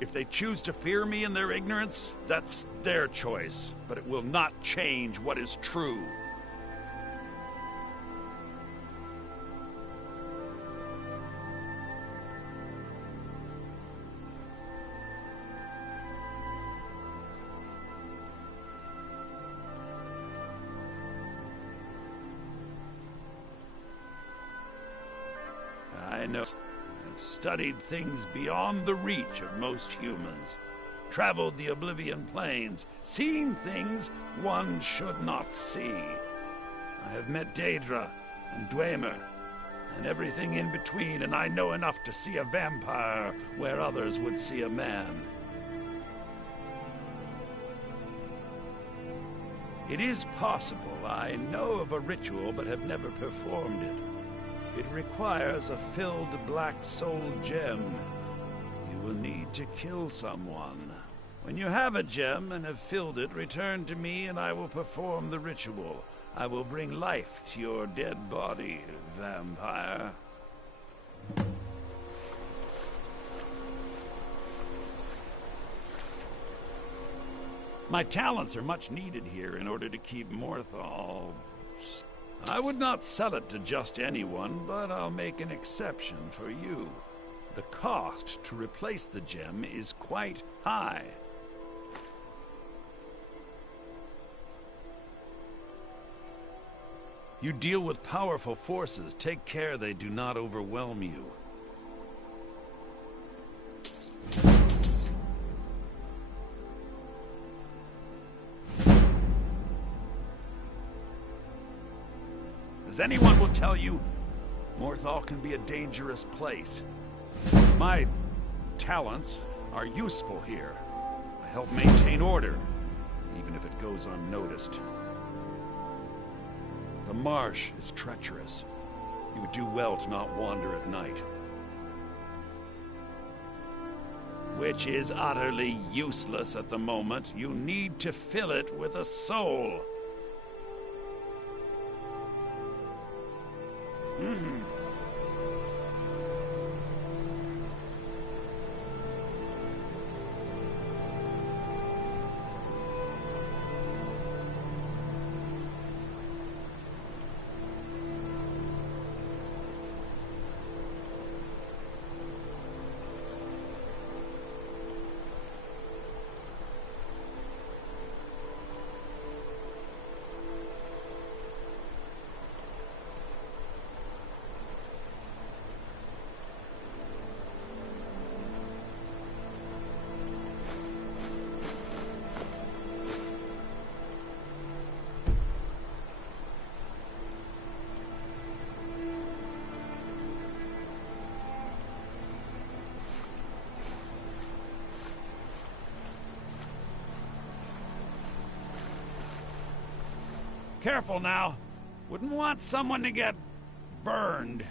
If they choose to fear me in their ignorance, that's their choice, but it will not change what is true. I know. I've studied things beyond the reach of most humans, traveled the Oblivion Plains, seen things one should not see. I have met Daedra and Dwemer, and everything in between, and I know enough to see a vampire where others would see a man. It is possible I know of a ritual but have never performed it. It requires a filled black soul gem. You will need to kill someone. When you have a gem and have filled it, return to me and I will perform the ritual. I will bring life to your dead body, vampire. My talents are much needed here in order to keep Morthal. I would not sell it to just anyone, but I'll make an exception for you. The cost to replace the gem is quite high. You deal with powerful forces. Take care they do not overwhelm you. As anyone will tell you, Morthal can be a dangerous place. My talents are useful here. I help maintain order, even if it goes unnoticed. The marsh is treacherous. You would do well to not wander at night. Which is utterly useless at the moment. You need to fill it with a soul. Careful now. Wouldn't want someone to get burned.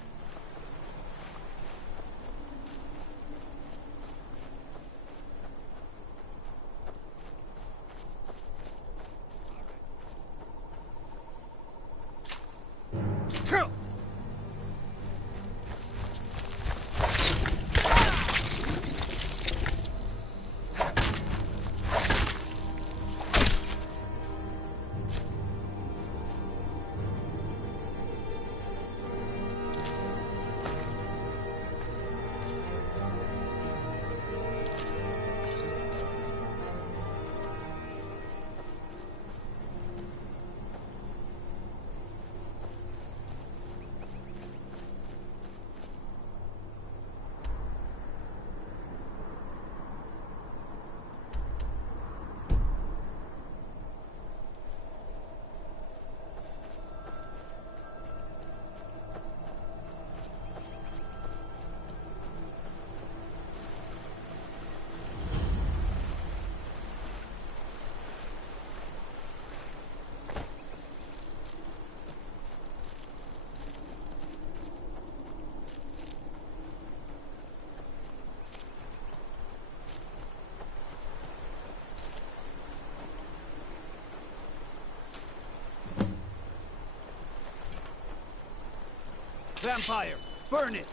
vampire! Burn it!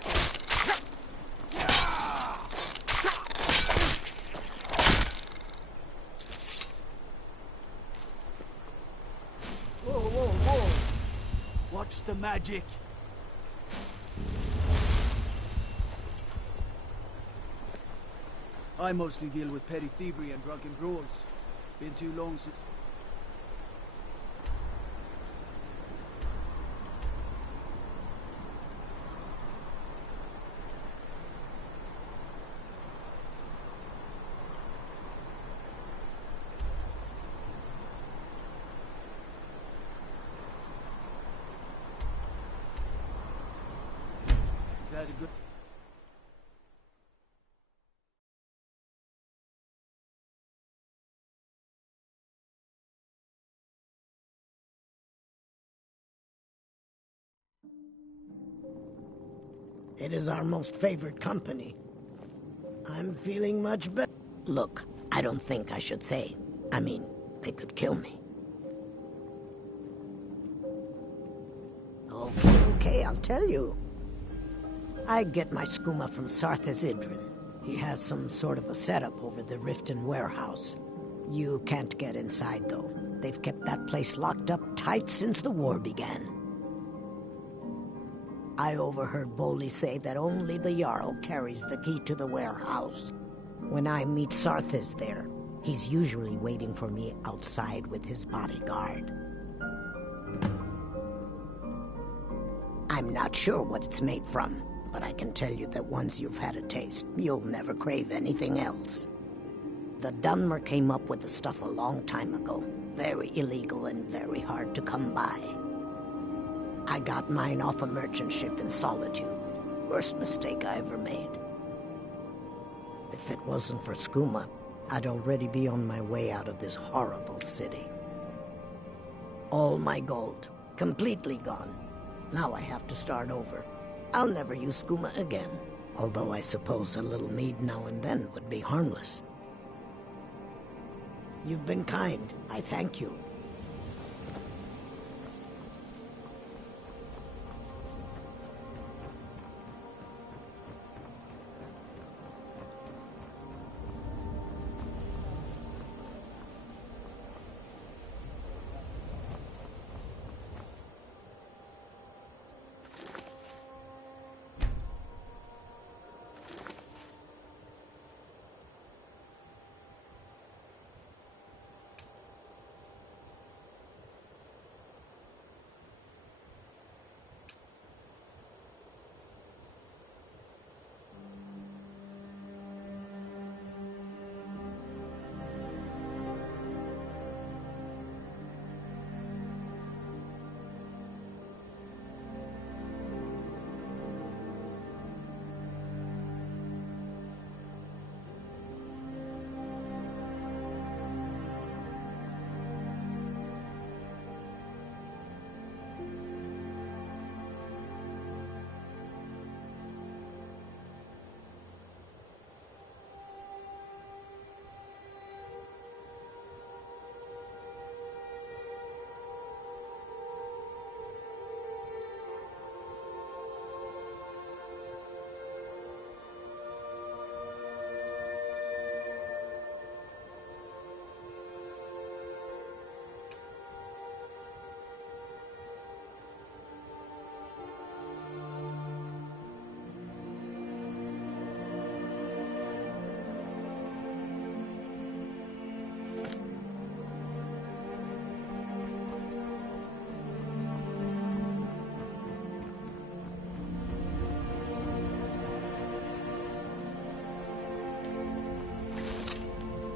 Whoa, whoa, whoa! Watch the magic! I mostly deal with petty thievery and drunken brawls. Been too long since... Had a good... It is our most favored company. I'm feeling much better. Look, I don't think I should say. I mean, they could kill me. Okay, I'll tell you. I get my skooma from Sarthes Idrin. He has some sort of a setup over the Riften warehouse. You can't get inside, though. They've kept that place locked up tight since the war began. I overheard Bolli say that only the Jarl carries the key to the warehouse. When I meet Sarthes there, he's usually waiting for me outside with his bodyguard. I'm not sure what it's made from, but I can tell you that once you've had a taste, you'll never crave anything else. The Dunmer came up with the stuff a long time ago. Very illegal and very hard to come by. I got mine off a merchant ship in Solitude. Worst mistake I ever made. If it wasn't for skooma, I'd already be on my way out of this horrible city. All my gold, completely gone. Now I have to start over. I'll never use skooma again, although I suppose a little mead now and then would be harmless. You've been kind. I thank you.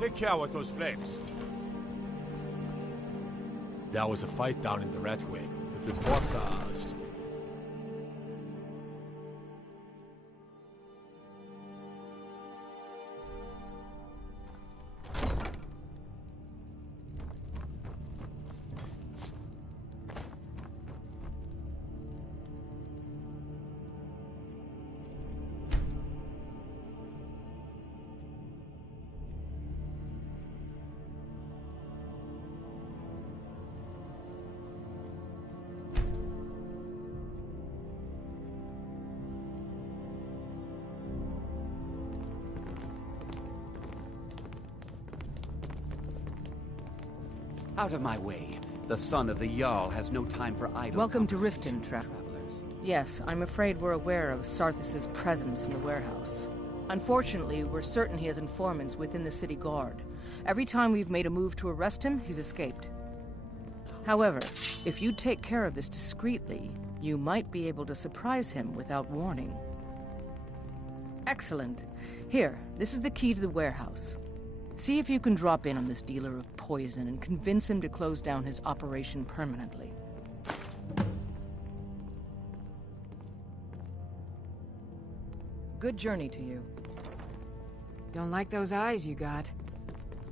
Take care with those flames. There was a fight down in the Red Wing. The reports are... Out of my way. The son of the Jarl has no time for idle Welcome to conversation, Riften, travelers. Yes, I'm afraid we're aware of Sarthis' presence in the warehouse. Unfortunately, we're certain he has informants within the city guard. Every time we've made a move to arrest him, he's escaped. However, if you take care of this discreetly, you might be able to surprise him without warning. Excellent. Here, this is the key to the warehouse. See if you can drop in on this dealer of poison and convince him to close down his operation permanently. Good journey to you. Don't like those eyes you got.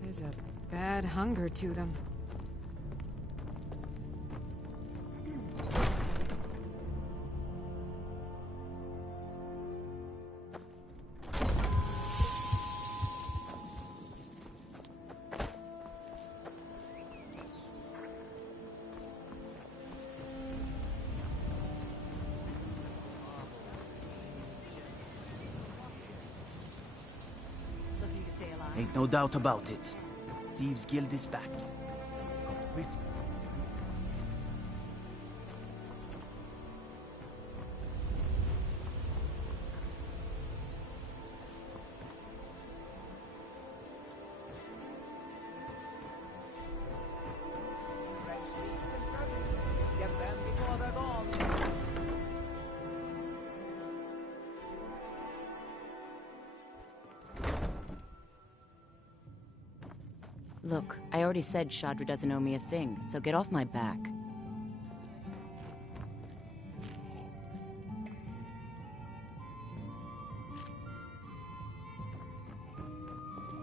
There's a bad hunger to them. Ain't no doubt about it. Thieves' Guild is back. Get them before they're gone. Look, I already said Shadra doesn't owe me a thing, so get off my back.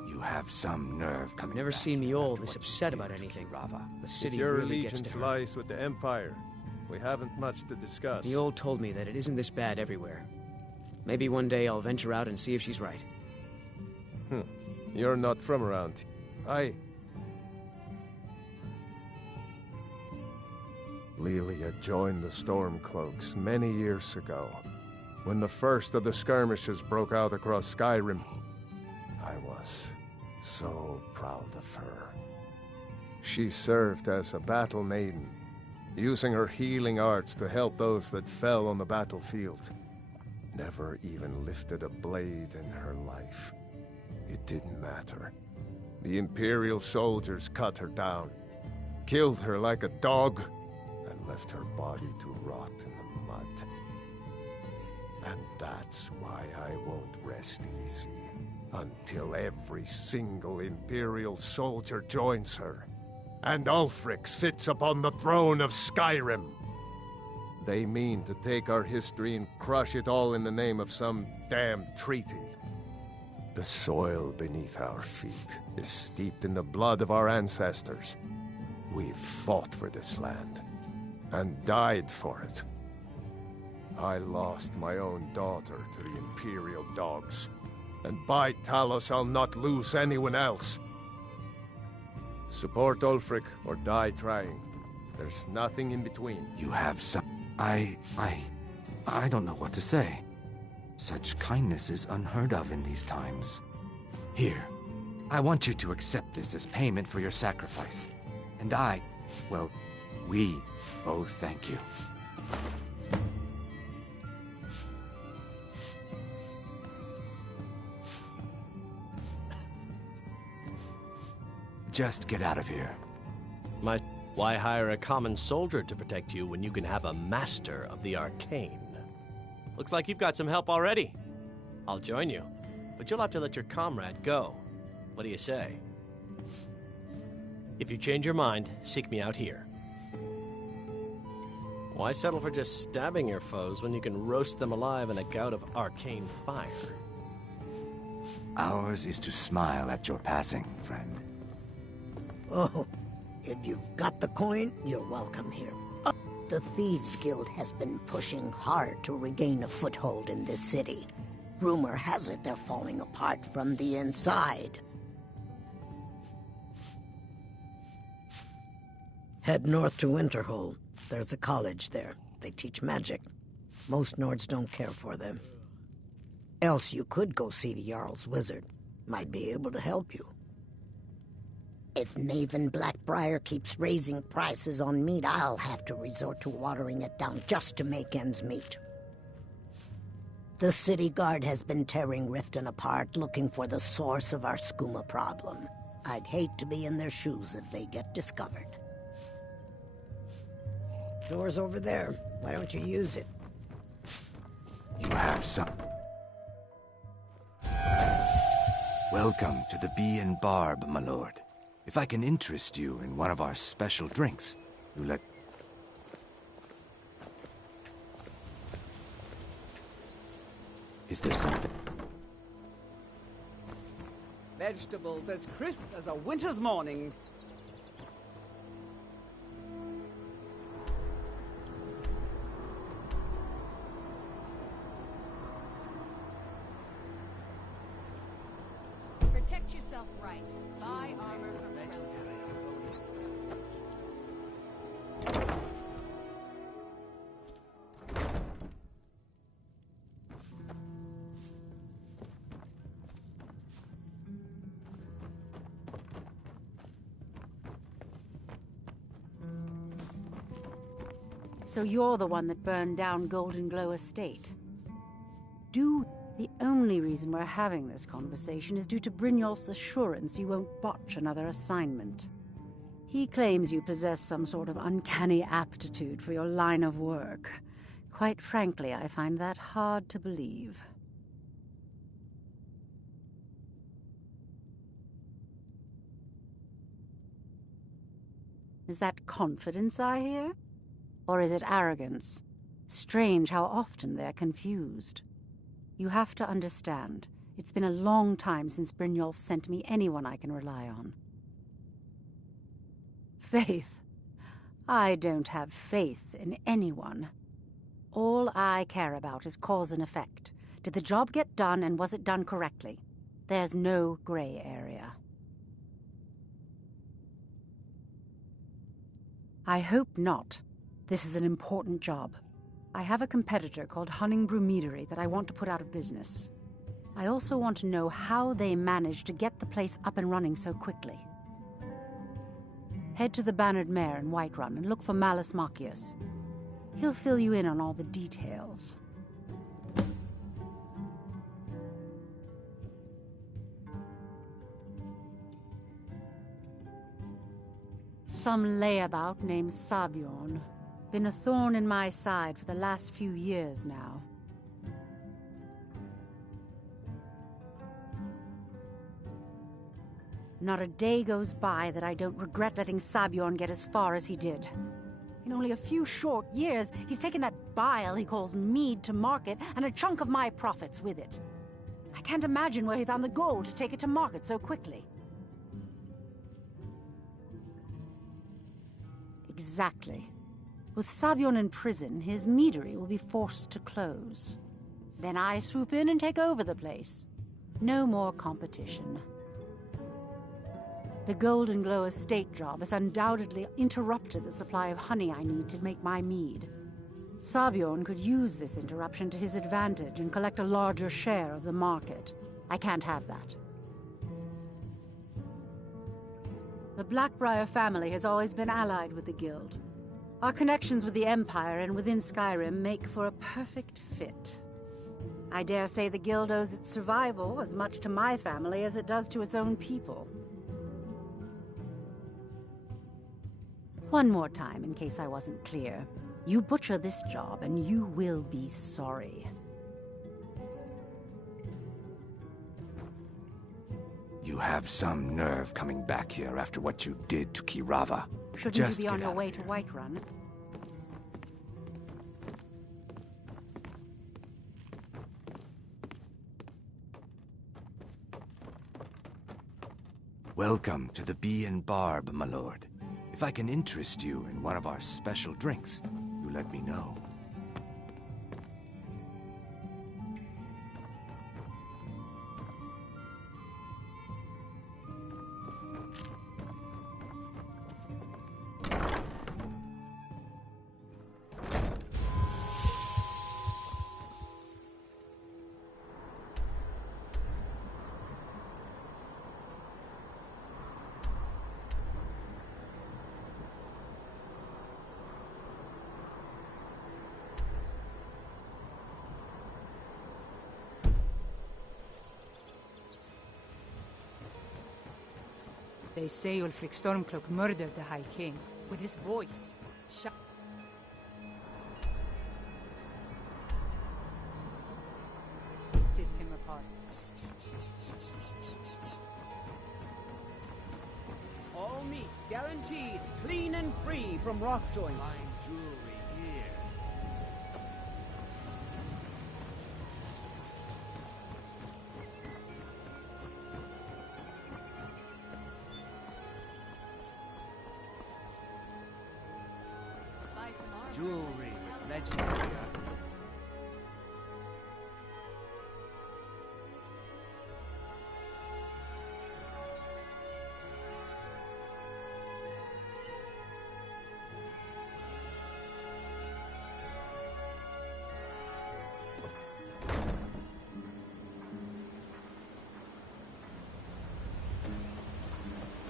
You have some nerve coming. Never seen me all this upset about anything. The city Your really gets allegiance to her. lies with the Empire. We haven't much to discuss. The old told me that it isn't this bad everywhere. Maybe one day I'll venture out and see if she's right. You're not from around. Lelia joined the Stormcloaks many years ago, when the first of the skirmishes broke out across Skyrim. I was so proud of her. She served as a battle maiden, using her healing arts to help those that fell on the battlefield. Never even lifted a blade in her life. It didn't matter. The Imperial soldiers cut her down, killed her like a dog, and left her body to rot in the mud. And that's why I won't rest easy until every single Imperial soldier joins her, and Ulfric sits upon the throne of Skyrim. They mean to take our history and crush it all in the name of some damn treaty. The soil beneath our feet is steeped in the blood of our ancestors. We've fought for this land, and died for it. I lost my own daughter to the Imperial dogs, and by Talos I'll not lose anyone else. Support Ulfric or die trying. There's nothing in between. You have some... I don't know what to say. Such kindness is unheard of in these times. Here, I want you to accept this as payment for your sacrifice. And we both thank you. Just get out of here. Why hire a common soldier to protect you when you can have a master of the arcane? Looks like you've got some help already. I'll join you, but you'll have to let your comrade go. What do you say? If you change your mind, seek me out here. Why settle for just stabbing your foes when you can roast them alive in a gout of arcane fire? Ours is to smile at your passing, friend. Oh, if you've got the coin, you're welcome here. The Thieves' Guild has been pushing hard to regain a foothold in this city. Rumor has it they're falling apart from the inside. Head north to Winterhold. There's a college there. They teach magic. Most Nords don't care for them. Else you could go see the Jarl's wizard. Might be able to help you. If Maven Blackbriar keeps raising prices on meat, I'll have to resort to watering it down just to make ends meet. The city guard has been tearing Riften apart, looking for the source of our skooma problem. I'd hate to be in their shoes if they get discovered. Door's over there. Why don't you use it? You have some... Welcome to the Bee and Barb, my lord. If I can interest you in one of our special drinks, you let... Is there something? Vegetables as crisp as a winter's morning. Protect yourself right. Buy armor from the So you're the one that burned down Golden Glow Estate. The only reason we're having this conversation is due to Brynjolf's assurance you won't botch another assignment. He claims you possess some sort of uncanny aptitude for your line of work. Quite frankly, I find that hard to believe. Is that confidence I hear? Or is it arrogance? Strange how often they're confused. You have to understand, it's been a long time since Brynjolf sent me anyone I can rely on. Faith? I don't have faith in anyone. All I care about is cause and effect. Did the job get done, and was it done correctly? There's no gray area. I hope not. This is an important job. I have a competitor called Hunningbrew Meadery that I want to put out of business. I also want to know how they managed to get the place up and running so quickly. Head to the Bannered Mare in Whiterun and look for Malus Machius. He'll fill you in on all the details. Some layabout named Sabjorn. Been a thorn in my side for the last few years now. Not a day goes by that I don't regret letting Sabjorn get as far as he did. In only a few short years, he's taken that bile he calls mead to market, and a chunk of my profits with it. I can't imagine where he found the gold to take it to market so quickly. Exactly. With Sabjorn in prison, his meadery will be forced to close. Then I swoop in and take over the place. No more competition. The Golden Glow Estate job has undoubtedly interrupted the supply of honey I need to make my mead. Sabjorn could use this interruption to his advantage and collect a larger share of the market. I can't have that. The Blackbriar family has always been allied with the Guild. Our connections with the Empire and within Skyrim make for a perfect fit. I dare say the Guild owes its survival as much to my family as it does to its own people. One more time, in case I wasn't clear. You butcher this job, and you will be sorry. You have some nerve coming back here after what you did to Kirava. Shouldn't Just you be on get your out way of to here. Whiterun? Welcome to the Bee and Barb, my lord. If I can interest you in one of our special drinks, you let me know. They say Ulfric Stormcloak murdered the High King with his voice. Did him apart. All meats guaranteed, clean and free from rock joints. Fine jewelry here. Jewelry with legendary art.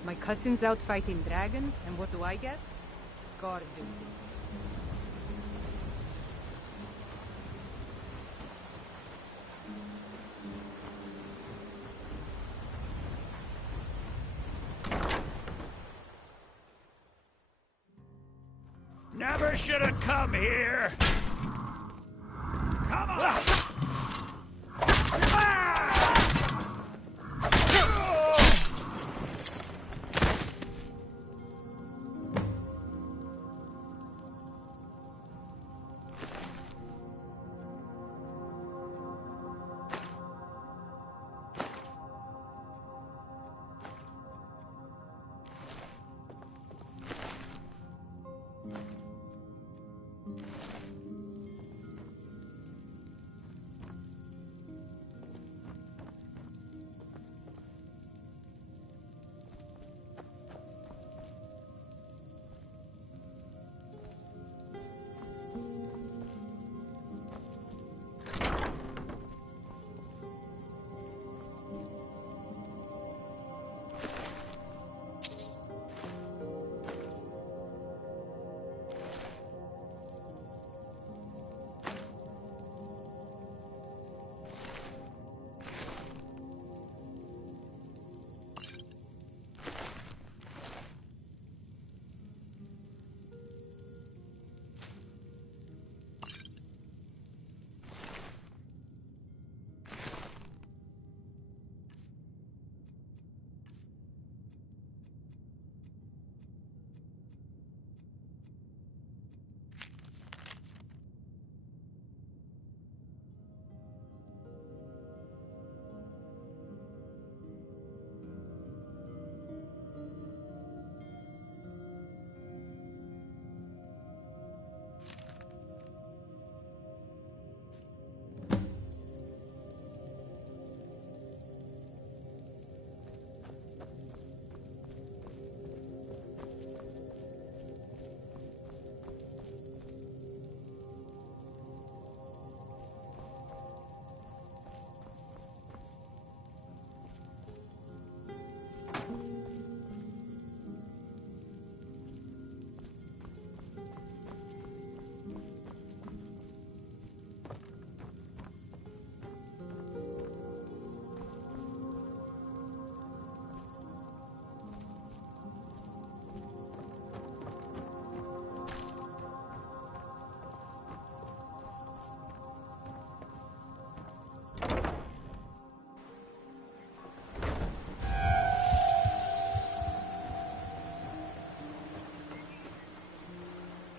My cousin's out fighting dragons, and what do I get? Guard duty. Never should have come here! Come on!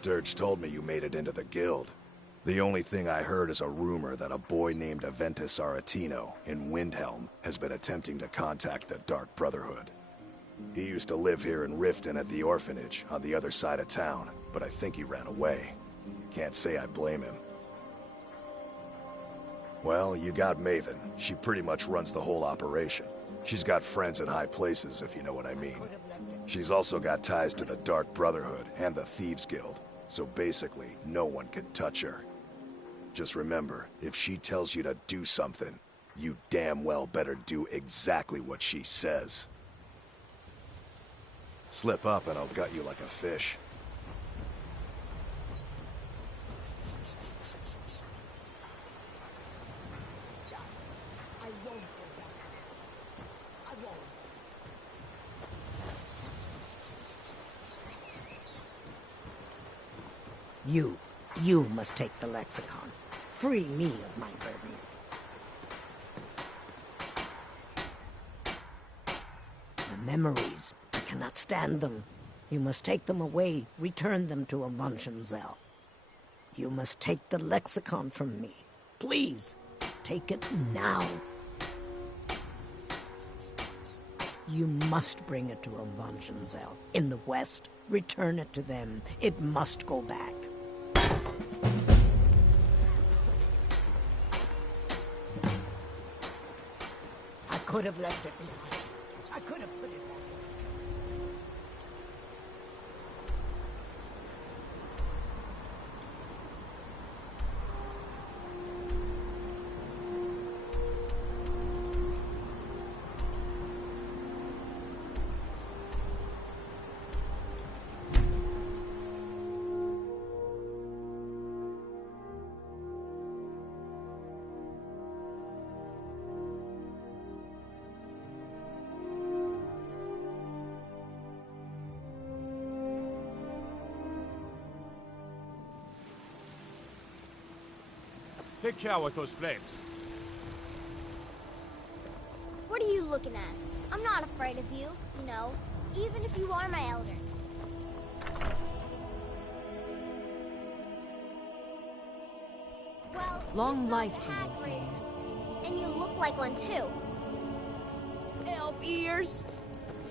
Dirge told me you made it into the guild. The only thing I heard is a rumor that a boy named Aventus Aretino in Windhelm has been attempting to contact the Dark Brotherhood. He used to live here in Riften at the orphanage on the other side of town, but I think he ran away. Can't say I blame him. Well, you got Maven. She pretty much runs the whole operation. She's got friends in high places, if you know what I mean. She's also got ties to the Dark Brotherhood and the Thieves Guild, so basically, no one can touch her. Just remember, if she tells you to do something, you damn well better do exactly what she says. Slip up and I'll gut you like a fish. You must take the lexicon. Free me of my burden. The memories, I cannot stand them. You must take them away, return them to Avuntionzel. You must take the lexicon from me. Please, take it now. You must bring it to Avuntionzel. In the West, return it to them. It must go back. I could have left it behind. I could have put it back. Take care with those flames. What are you looking at? I'm not afraid of you, you know, even if you are my elder. Well, long life to you, Thane. And you look like one too. Elf ears,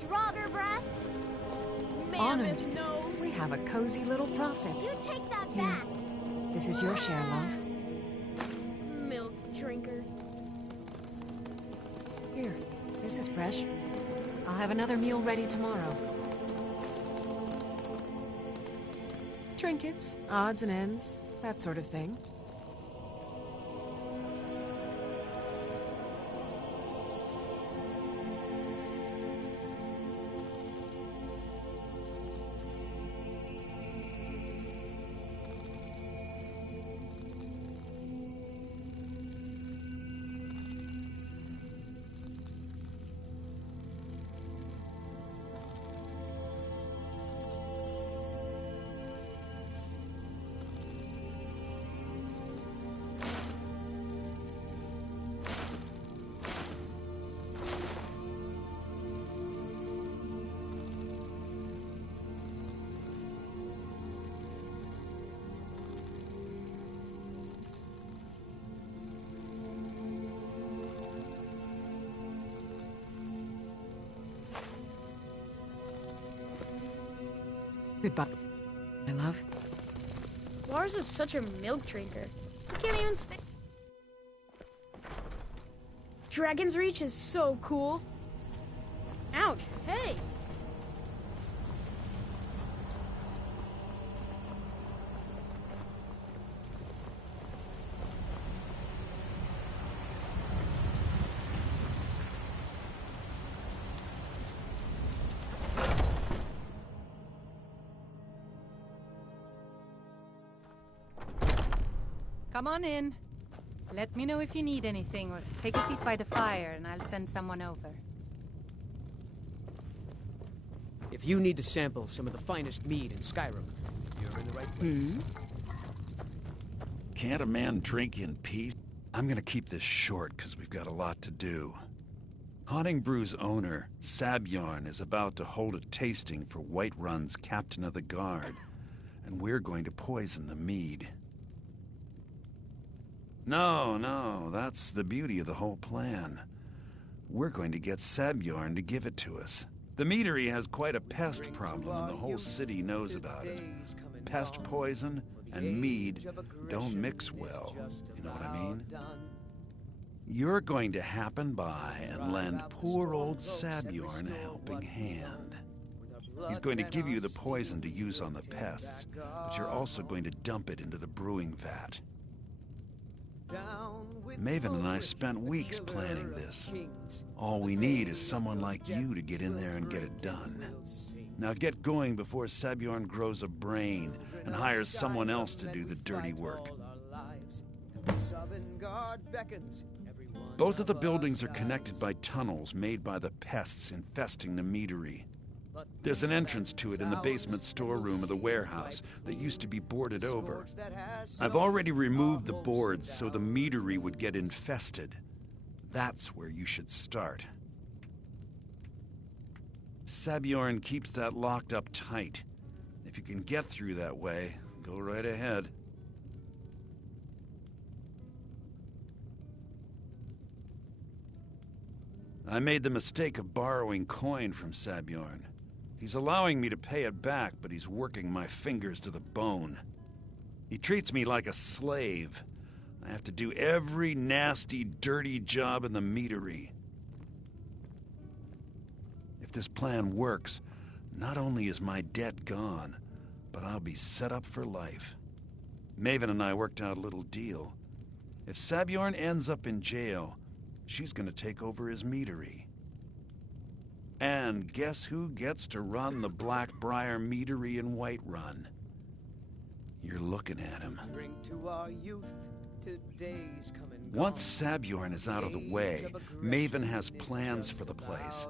Draugr breath, Honored. mammoth nose. We have a cozy little prophet. You take that Here. back, This is your share, love. milk drinker. Here, this is fresh. I'll have another meal ready tomorrow. Trinkets, odds and ends, that sort of thing. Goodbye, my love. Lars is such a milk drinker. He can't even stay. Dragon's Reach is so cool. Ouch, hey! Come on in. Let me know if you need anything, or take a seat by the fire and I'll send someone over. If you need to sample some of the finest mead in Skyrim, you're in the right place. Can't a man drink in peace? I'm gonna keep this short, because we've got a lot to do. Haunting Brew's owner, Sabjorn, is about to hold a tasting for Whiterun's Captain of the Guard, and we're going to poison the mead. No, that's the beauty of the whole plan. We're going to get Sabjorn to give it to us. The meadery has quite a pest problem, and the whole city knows about it. Pest poison and mead don't mix well, you know what I mean? You're going to happen by and lend poor old Sabjorn a helping hand. He's going to give you the poison to use on the pests, but you're also going to dump it into the brewing vat. Maven and I spent weeks planning this. All we need is someone like you to get in there and get it done. Now get going before Sabjorn grows a brain and hires someone else to do the dirty work. Both of the buildings are connected by tunnels made by the pests infesting the meadery. There's an entrance to it in the basement storeroom of the warehouse that used to be boarded over. I've already removed the boards so the meadery would get infested. That's where you should start. Sabjorn keeps that locked up tight. If you can get through that way, go right ahead. I made the mistake of borrowing coin from Sabjorn. He's allowing me to pay it back, but he's working my fingers to the bone. He treats me like a slave. I have to do every nasty, dirty job in the meadery. If this plan works, not only is my debt gone, but I'll be set up for life. Maven and I worked out a little deal. If Sabjorn ends up in jail, she's gonna take over his meadery. And guess who gets to run the Blackbriar meadery in Whiterun? You're looking at him. Once Sabjorn is out of the way, Maven has plans for the place.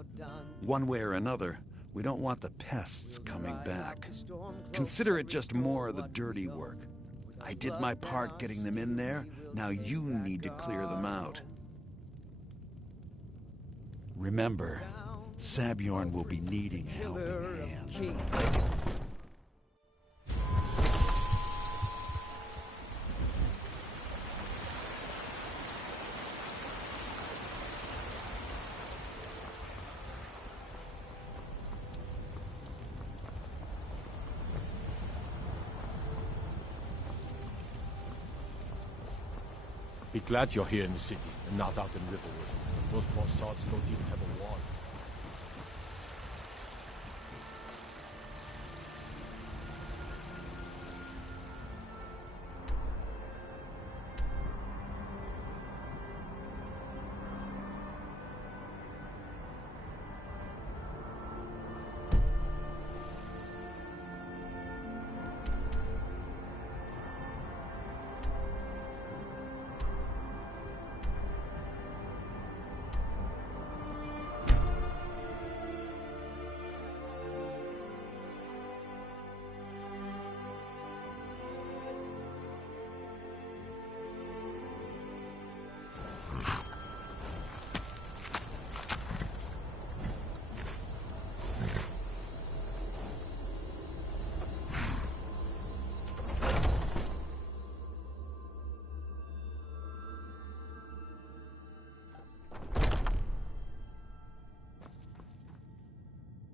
One way or another, we don't want the pests coming back. Consider it just more of the dirty work. I did my part getting them in there, now you need to clear them out. Remember, Sabjorn will be needing a helping hand. Be glad you're here in the city and not out in Riverwood. Most bastards don't even have a wall.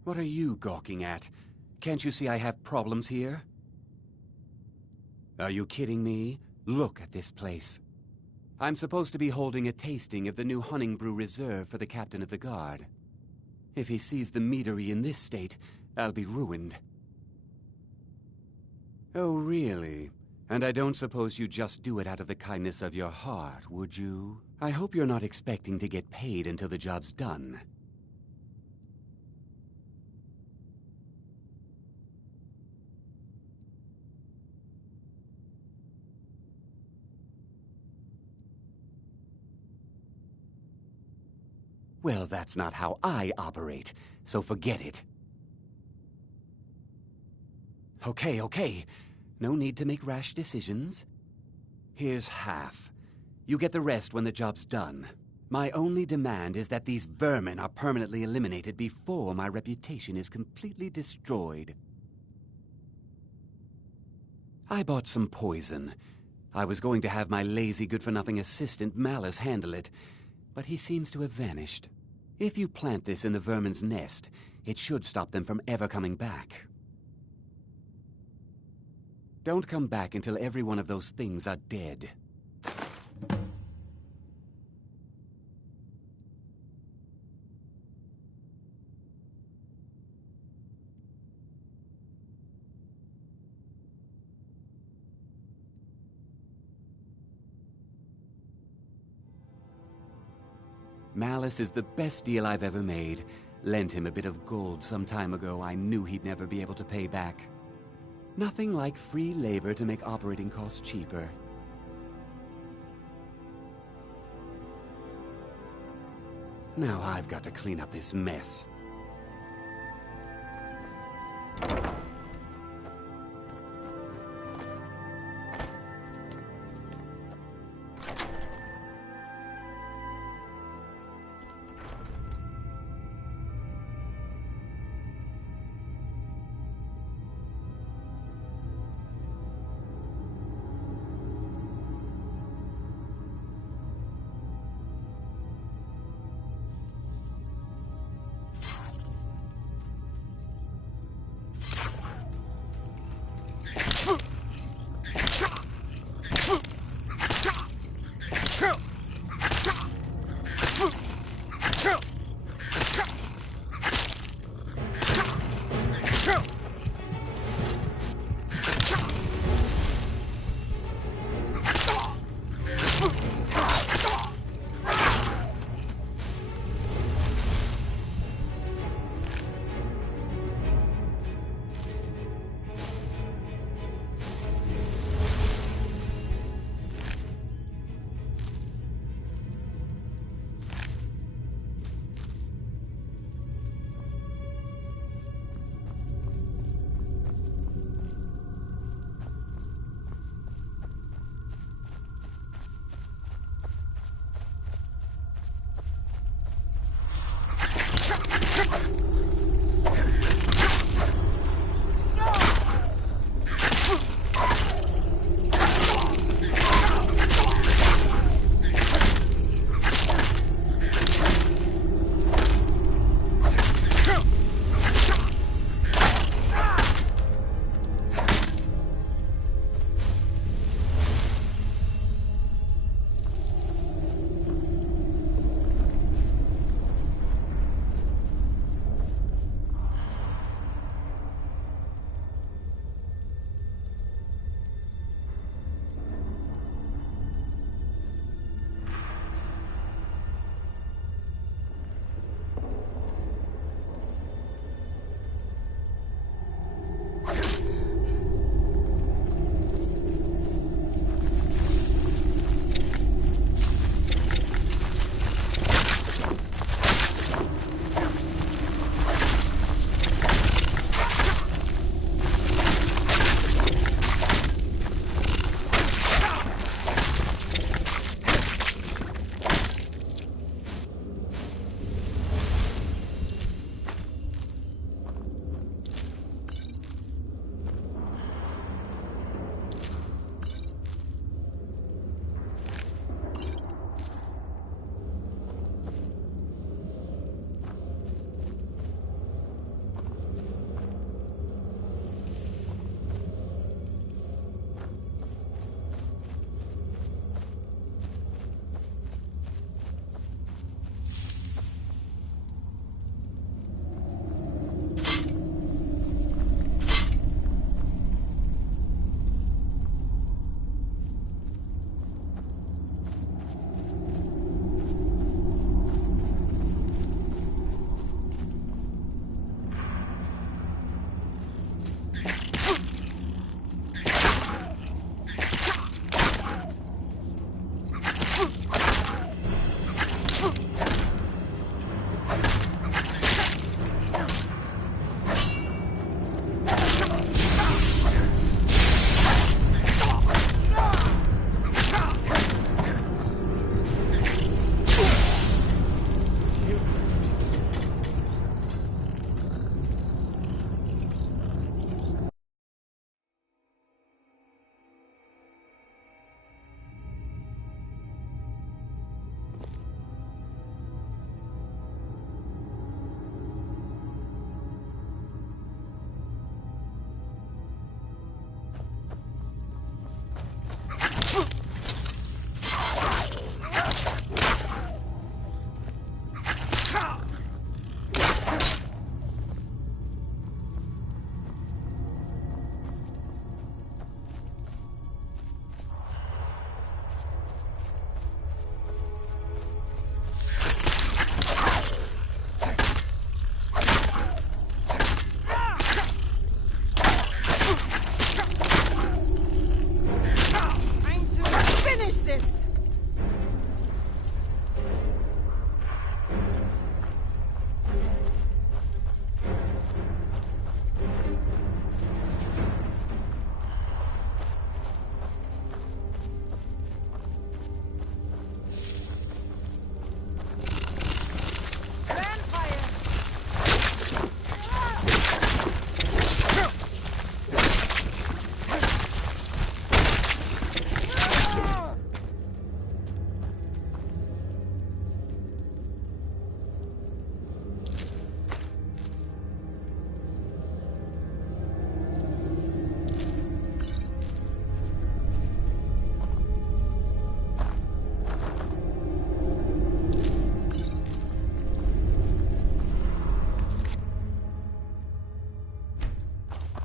What are you gawking at? Can't you see I have problems here? Are you kidding me? Look at this place. I'm supposed to be holding a tasting of the new Hunting Brew Reserve for the captain of the guard. If he sees the meadery in this state, I'll be ruined. Oh, really? And I don't suppose you just do it out of the kindness of your heart, would you? I hope you're not expecting to get paid until the job's done. Well, that's not how I operate, so forget it. Okay. No need to make rash decisions. Here's half. You get the rest when the job's done. My only demand is that these vermin are permanently eliminated before my reputation is completely destroyed. I bought some poison. I was going to have my lazy, good-for-nothing assistant Malice handle it, but he seems to have vanished. If you plant this in the vermin's nest, it should stop them from ever coming back. Don't come back until every one of those things are dead. Malice is the best deal I've ever made. Lent him a bit of gold some time ago I knew he'd never be able to pay back. Nothing like free labor to make operating costs cheaper. Now I've got to clean up this mess.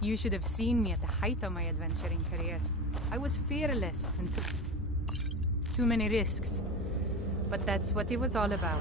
You should have seen me at the height of my adventuring career. I was fearless and took too many risks. But that's what it was all about.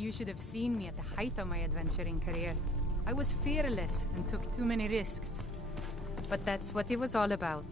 You should have seen me at the height of my adventuring career. I was fearless and took too many risks. But that's what it was all about.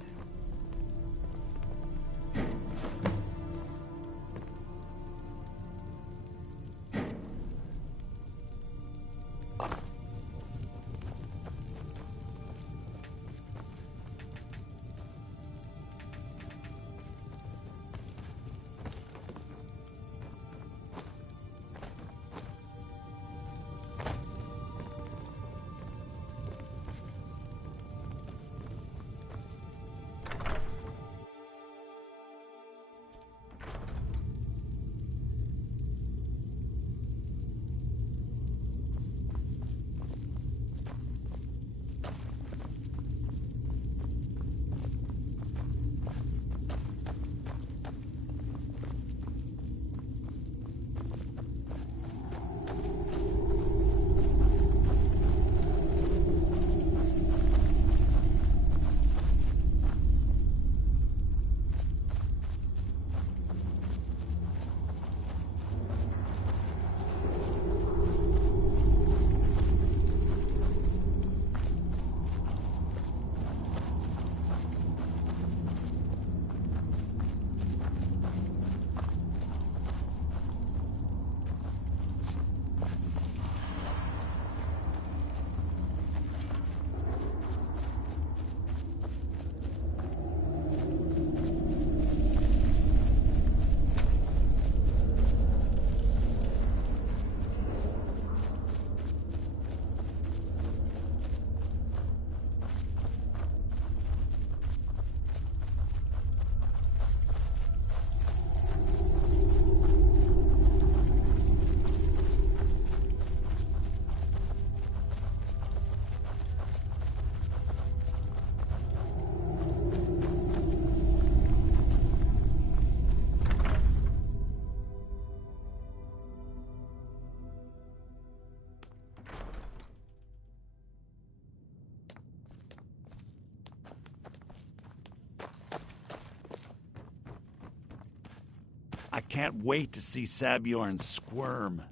I can't wait to see Sabjorn squirm.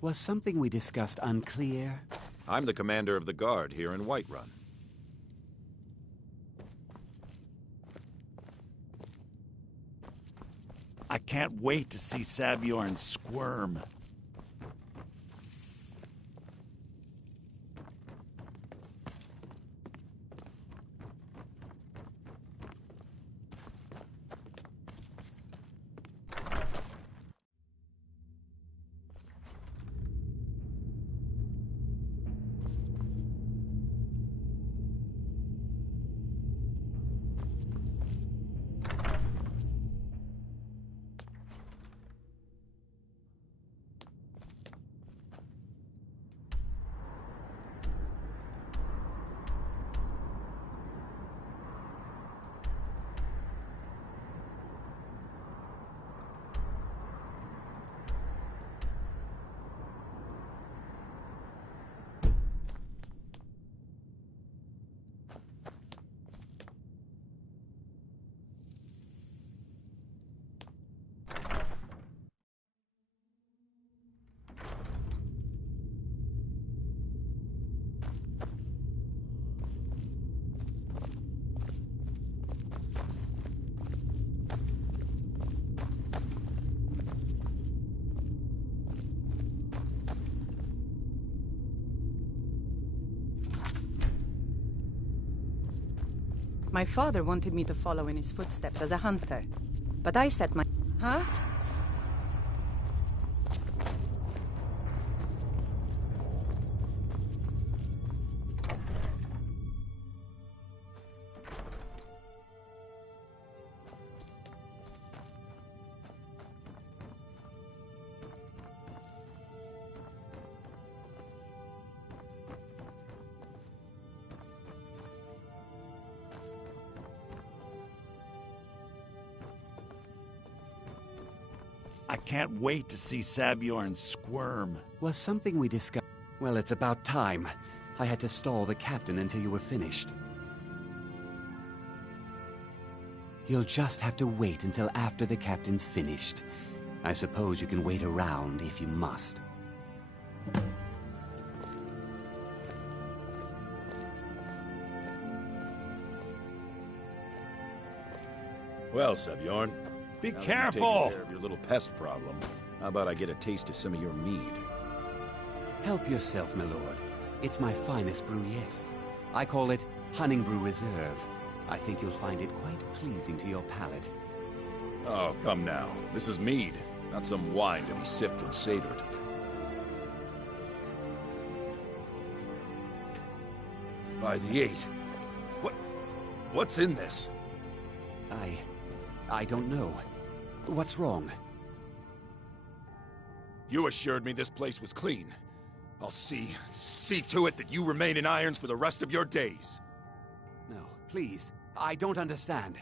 Was something we discussed unclear? I'm the commander of the guard here in Whiterun. I can't wait to see Sabjorn squirm. My father wanted me to follow in his footsteps as a hunter, but I set my... Huh? I can't wait to see Sabjorn squirm. Was something we discussed... Well, it's about time. I had to stall the captain until you were finished. You'll just have to wait until after the captain's finished. I suppose you can wait around if you must. Well, Sebjorn, Be now that you've careful! taken care of your little pest problem, how about I get a taste of some of your mead? Help yourself, my lord. It's my finest brew yet. I call it Honningbrew Reserve. I think you'll find it quite pleasing to your palate. Oh, come now. This is mead, not some wine to be sipped and savored. By the 8. What's in this? I don't know. What's wrong? You assured me this place was clean. I'll see to it that you remain in irons for the rest of your days. No, please. I don't understand.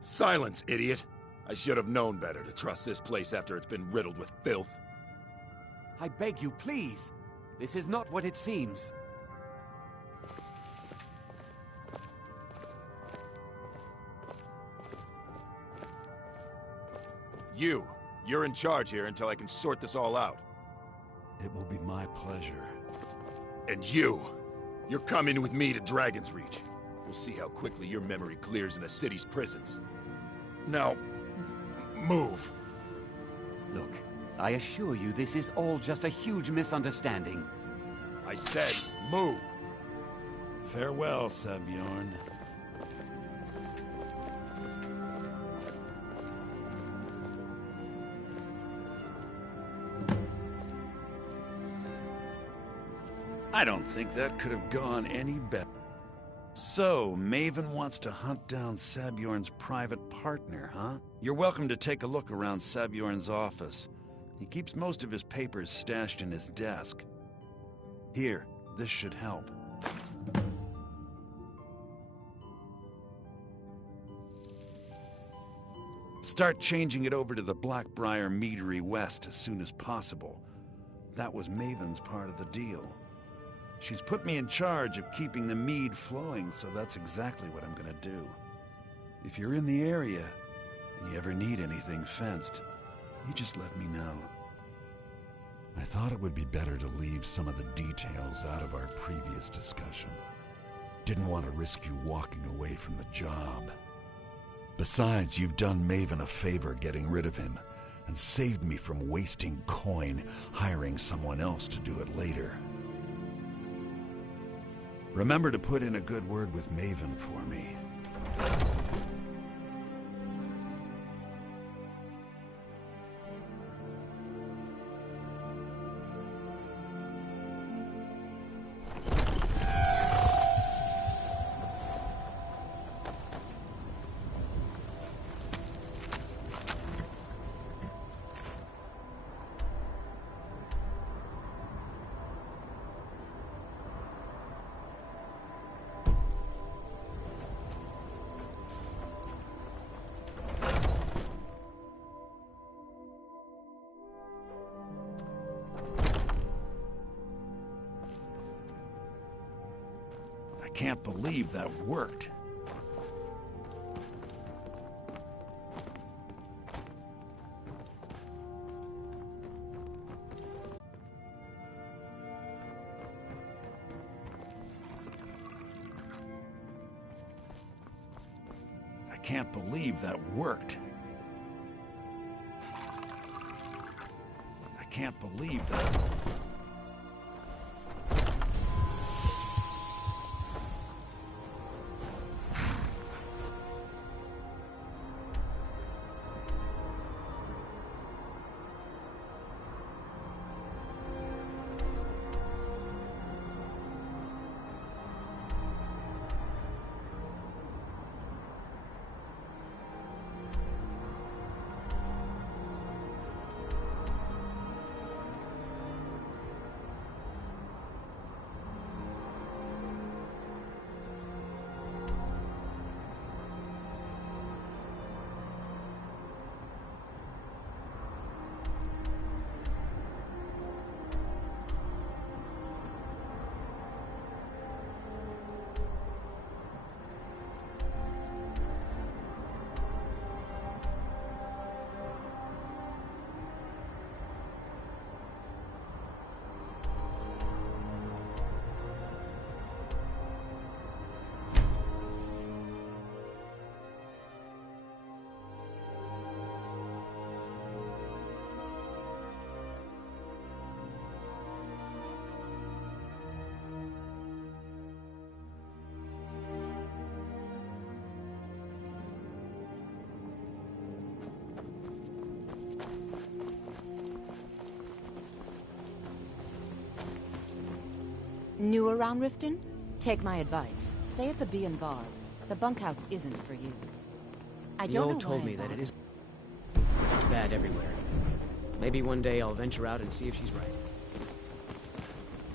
Silence, idiot. I should have known better to trust this place after it's been riddled with filth. I beg you, please. This is not what it seems. You're in charge here until I can sort this all out. It will be my pleasure. And you're coming with me to Dragon's Reach. We'll see how quickly your memory clears in the city's prisons. Now, move. Look, I assure you this is all just a huge misunderstanding. I said, move. Farewell, Sebjorn. I don't think that could have gone any better. So, Maven wants to hunt down Sebjorn's private partner, huh? You're welcome to take a look around Sebjorn's office. He keeps most of his papers stashed in his desk. Here, this should help. Start changing it over to the Blackbriar Meadery West as soon as possible. That was Maven's part of the deal. She's put me in charge of keeping the mead flowing, so that's exactly what I'm gonna do. If you're in the area, and you ever need anything fenced, you just let me know. I thought it would be better to leave some of the details out of our previous discussion. Didn't want to risk you walking away from the job. Besides, you've done Maven a favor getting rid of him, and saved me from wasting coin hiring someone else to do it later. Remember to put in a good word with Maven for me. I can't believe that worked. I can't believe that worked. I can't believe that. New around Riften? Take my advice. Stay at the Bee and Bar. The bunkhouse isn't for you. I don't know Mule told why me I that it bothered. is bad everywhere. Maybe one day I'll venture out and see if she's right.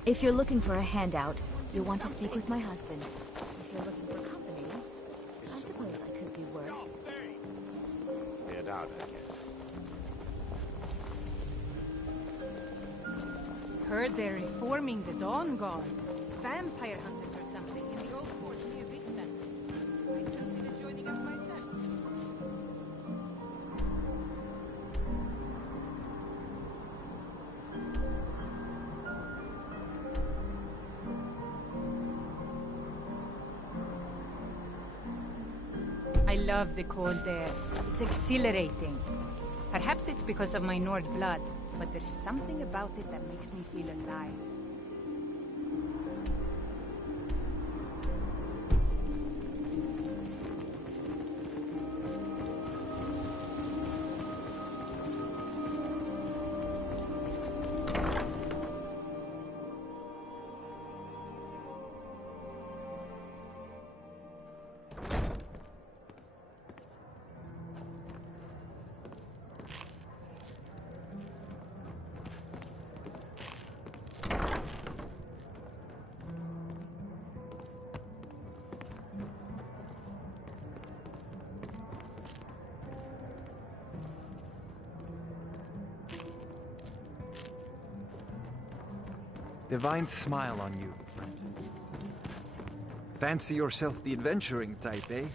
If you're looking for a handout, you'll want to speak with my husband. If you're looking for company, I suppose I could do worse. Get out, I guess. Heard they're reforming the Dawn Guard. Vampire hunters or something in the old fort near Riften. I'd consider joining up myself. I love the cold air. It's exhilarating. Perhaps it's because of my Nord blood, but there's something about it that makes me feel alive. Divine smile on you, friend. Fancy yourself the adventuring type, eh?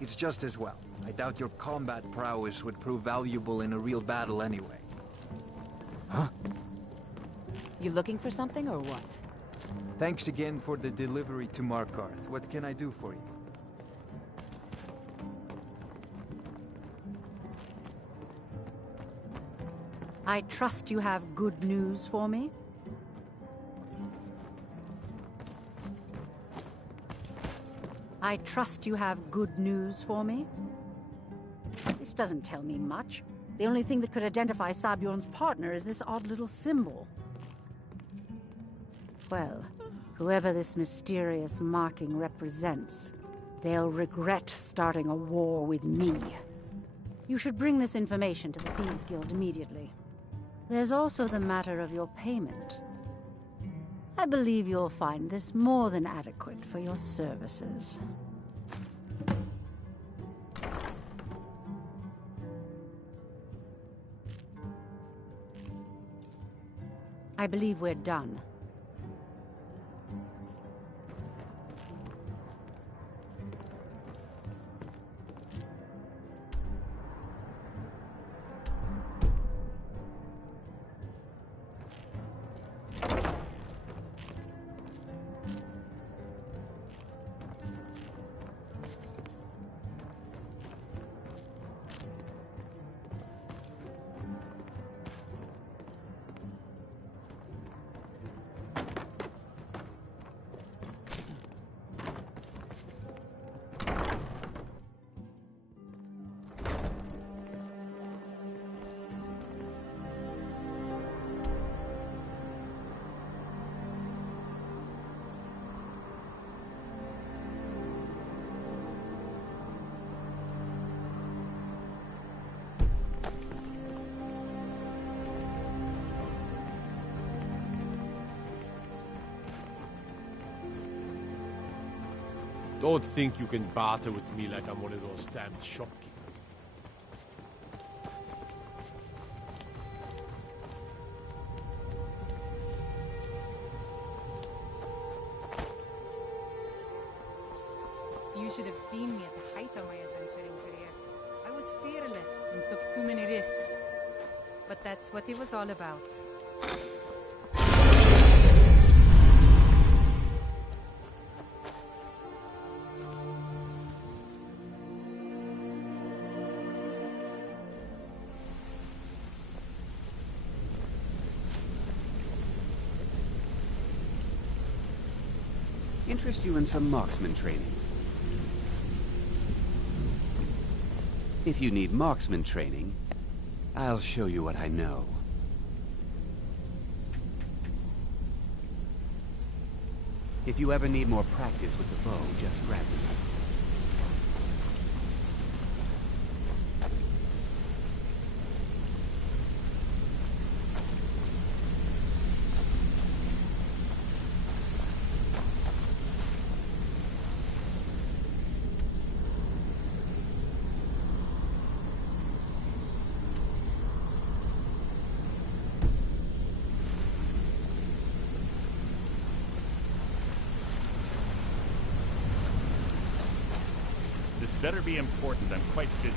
It's just as well. I doubt your combat prowess would prove valuable in a real battle anyway. Huh? You looking for something or what? Thanks again for the delivery to Markarth. What can I do for you? I trust you have good news for me? I trust you have good news for me? This doesn't tell me much. The only thing that could identify Sabjorn's partner is this odd little symbol. Well, whoever this mysterious marking represents, they'll regret starting a war with me. You should bring this information to the Thieves Guild immediately. There's also the matter of your payment. I believe you'll find this more than adequate for your services. I believe we're done. Don't think you can barter with me like I'm one of those damned shopkeepers. You should have seen me at the height of my adventuring career. I was fearless and took too many risks. But that's what it was all about. Interest you in some marksman training? If you need marksman training, I'll show you what I know. If you ever need more practice with the bow, just grab me. Better be important. I'm quite busy.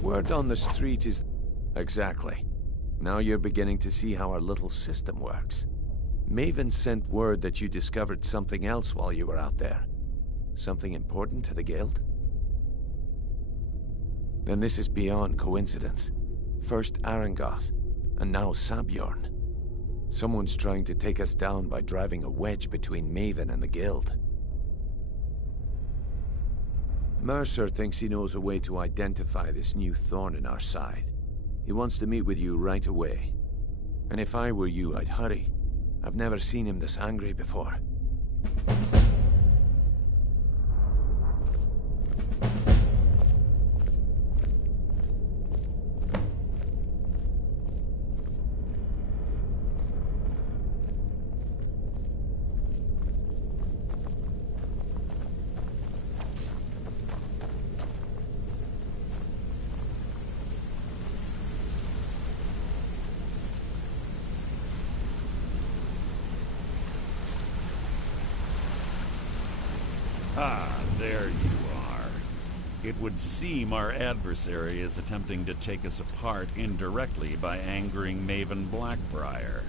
Word on the street is... Exactly. Now you're beginning to see how our little system works. Maven sent word that you discovered something else while you were out there. Something important to the Guild? Then this is beyond coincidence. First Arangoth, and now Sabjorn. Someone's trying to take us down by driving a wedge between Maven and the Guild. Mercer thinks he knows a way to identify this new thorn in our side. He wants to meet with you right away. And if I were you, I'd hurry. I've never seen him this angry before. Ah, there you are. It would seem our adversary is attempting to take us apart indirectly by angering Maven Blackbriar.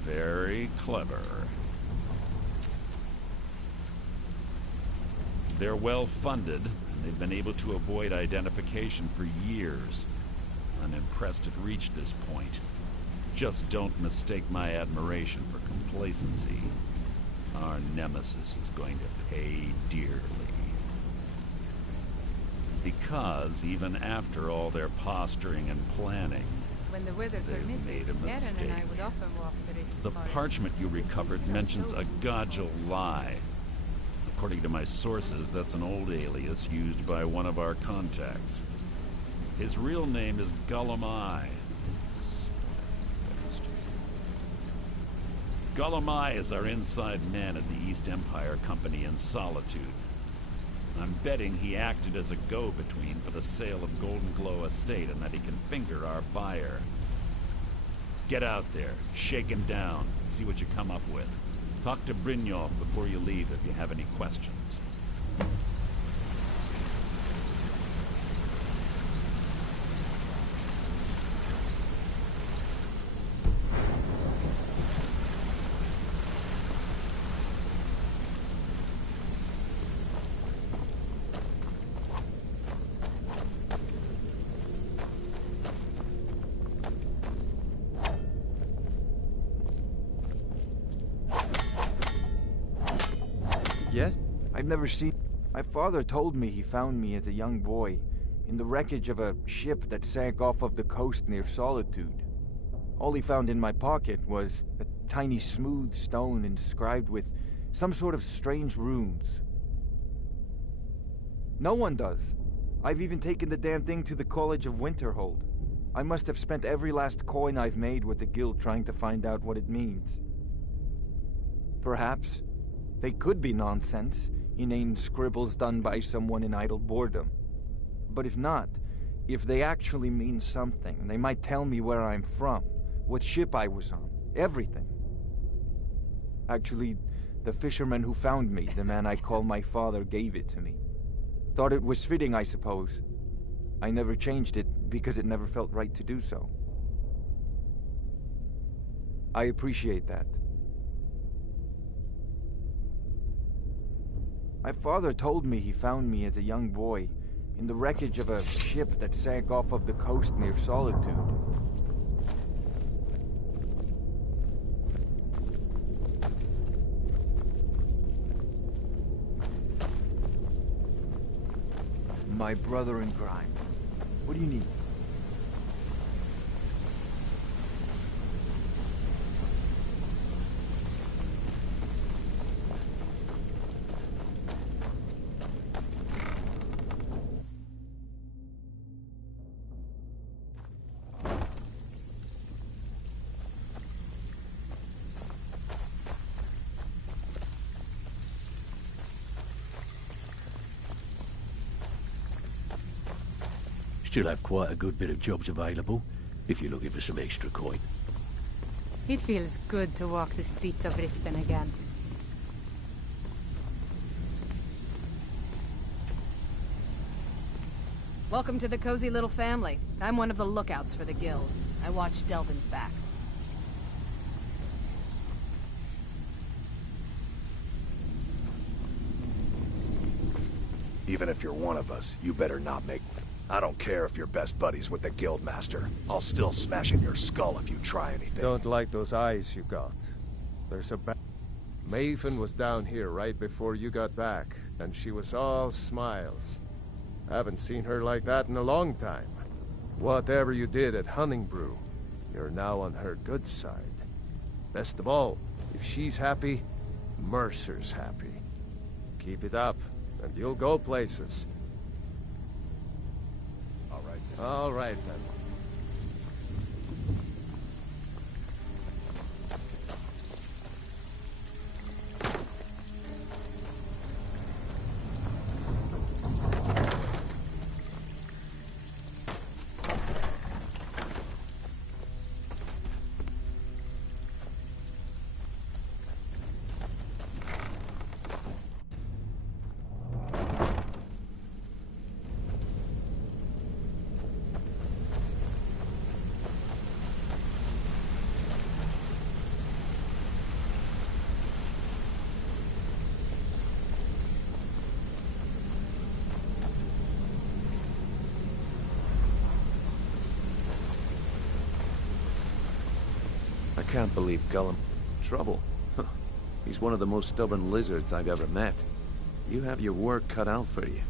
Very clever. They're well funded, and they've been able to avoid identification for years. I'm impressed it reached this point. Just don't mistake my admiration for complacency. Our nemesis is going to pay dearly. Because even after all their posturing and planning, when the weather they've made a mistake. and I would often walk The parchment you recovered mentions a Godgel lie. According to my sources, that's an old alias used by one of our contacts. His real name is Gullumai. Gullumai is our inside man at the East Empire Company in Solitude. I'm betting he acted as a go-between for the sale of Golden Glow Estate and that he can finger our buyer. Get out there, shake him down, and see what you come up with. Talk to Brynjolf before you leave if you have any questions. Yes? I've never seen... My father told me he found me as a young boy in the wreckage of a ship that sank off of the coast near Solitude. All he found in my pocket was a tiny smooth stone inscribed with some sort of strange runes. No one does. I've even taken the damn thing to the College of Winterhold. I must have spent every last coin I've made with the guild trying to find out what it means. Perhaps they could be nonsense, inane scribbles done by someone in idle boredom. But if not, if they actually mean something, they might tell me where I'm from, what ship I was on, everything. Actually, the fisherman who found me, the man I call my father, gave it to me. Thought it was fitting, I suppose. I never changed it because it never felt right to do so. I appreciate that. My father told me he found me as a young boy in the wreckage of a ship that sank off of the coast near Solitude. my brother in crime. What do you need? Still have quite a good bit of jobs available, if you're looking for some extra coin. It feels good to walk the streets of Riften again. Welcome to the cozy little family. I'm one of the lookouts for the guild. I watch Delvin's back. Even if you're one of us, you better not make... I don't care if you're best buddies with the Guildmaster. I'll still smash in your skull if you try anything. Don't like those eyes you got. There's a Maven was down here right before you got back, and she was all smiles. Haven't seen her like that in a long time. Whatever you did at Honningbrew, you're now on her good side. Best of all, if she's happy, Mercer's happy. Keep it up, and you'll go places. All right, then. I can't believe Gollum... Trouble? Huh. He's one of the most stubborn lizards I've ever met. You have your work cut out for you.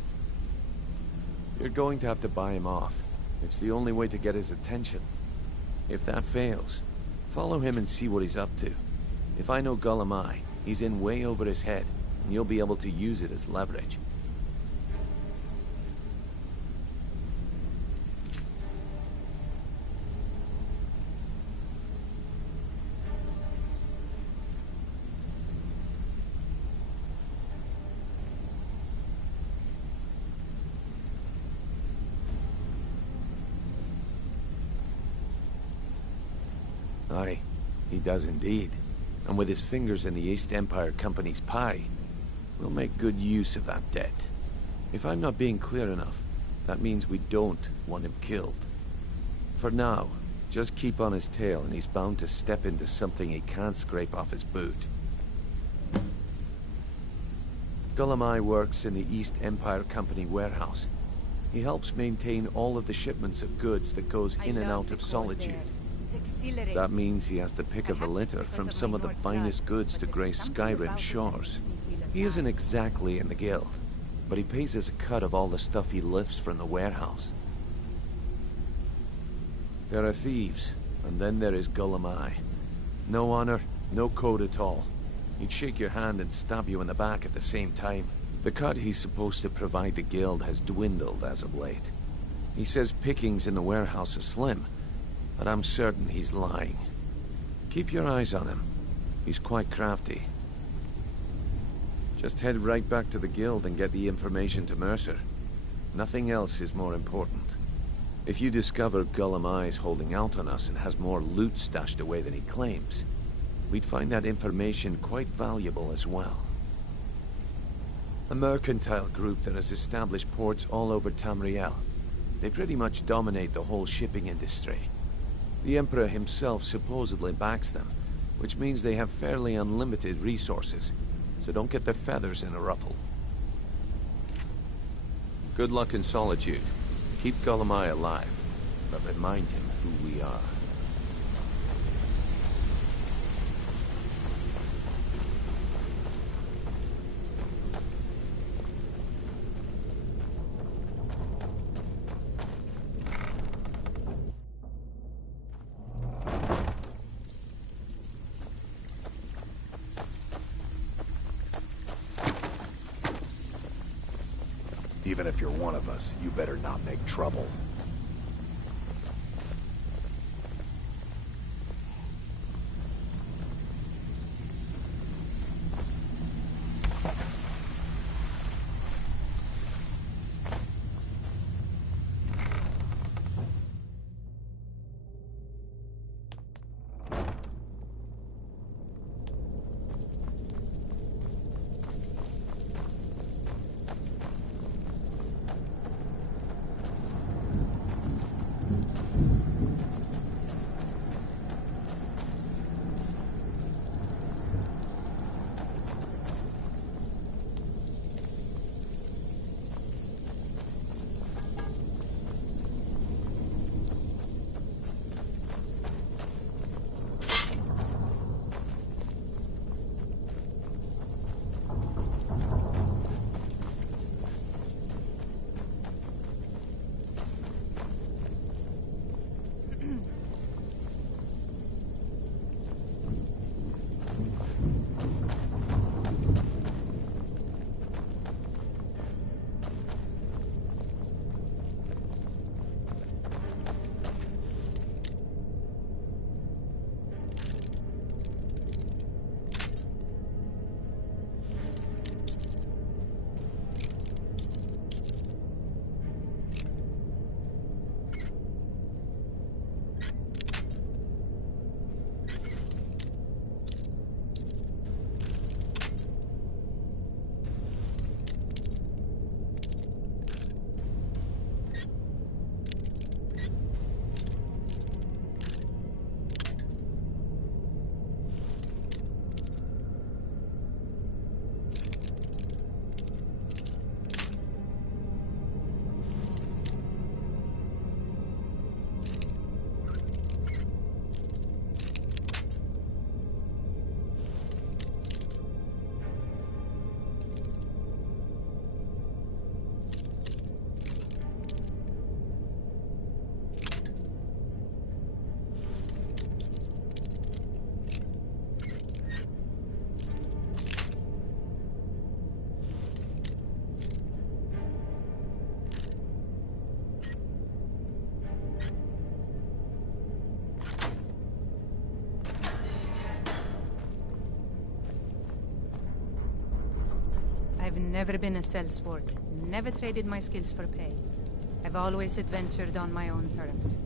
You're going to have to buy him off. It's the only way to get his attention. If that fails, follow him and see what he's up to. If I know Gollum, he's in way over his head, and you'll be able to use it as leverage. Aye, he does indeed. And with his fingers in the East Empire Company's pie, we'll make good use of that debt. If I'm not being clear enough, that means we don't want him killed. For now, just keep on his tail and he's bound to step into something he can't scrape off his boot. Gollum works in the East Empire Company warehouse. He helps maintain all of the shipments of goods that goes in and out of Solitude. That means he has to pick up the litter from some of the finest goods to grace Skyrim shores. He isn't exactly in the guild, but he pays us a cut of all the stuff he lifts from the warehouse. There are thieves, and then there is Gollum. No honor, no code at all. He'd shake your hand and stab you in the back at the same time. The cut he's supposed to provide the guild has dwindled as of late. He says pickings in the warehouse are slim, but I'm certain he's lying. Keep your eyes on him. He's quite crafty. Just head right back to the guild and get the information to Mercer. Nothing else is more important. If you discover Gollum is holding out on us and has more loot stashed away than he claims, we'd find that information quite valuable as well. A mercantile group that has established ports all over Tamriel. They pretty much dominate the whole shipping industry. The Emperor himself supposedly backs them, which means they have fairly unlimited resources, so don't get their feathers in a ruffle. Good luck in Solitude. Keep Gollum alive, but remind him who we are. Even if you're one of us, you better not make trouble. I've never been a sellsport, never traded my skills for pay. I've always adventured on my own terms.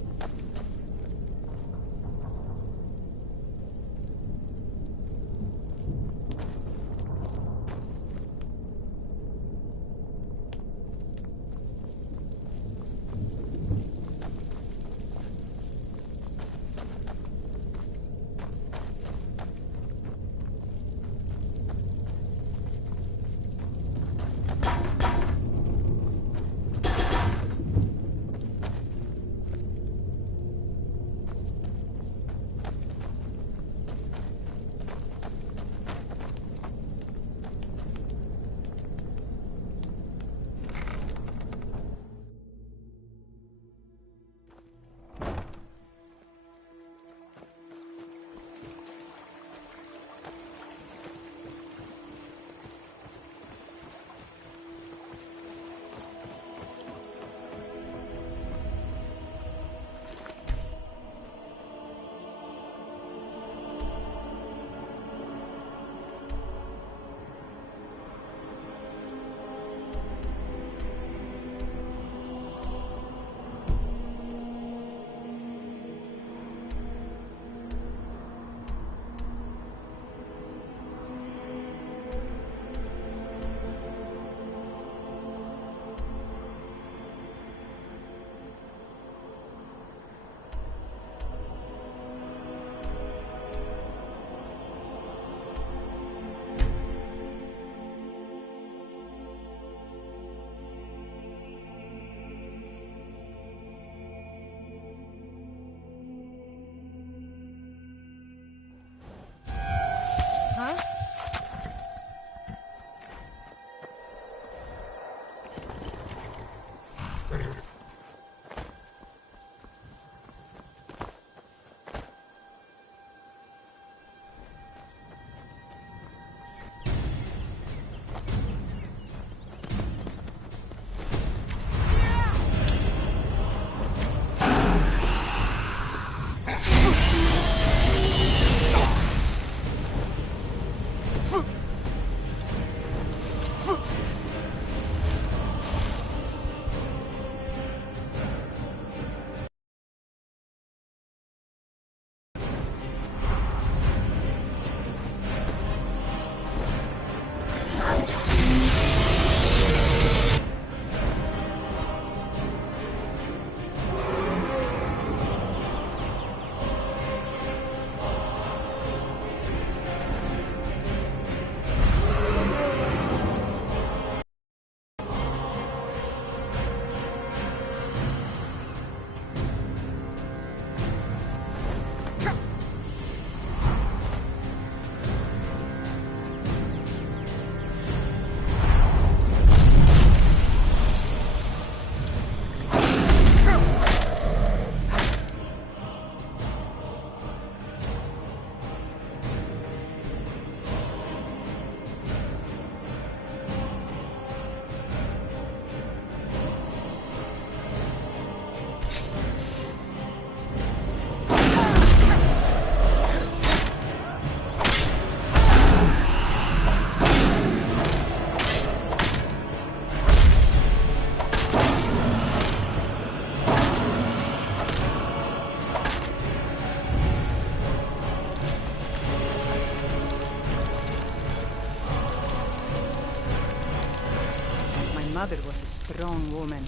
mother was a strong woman.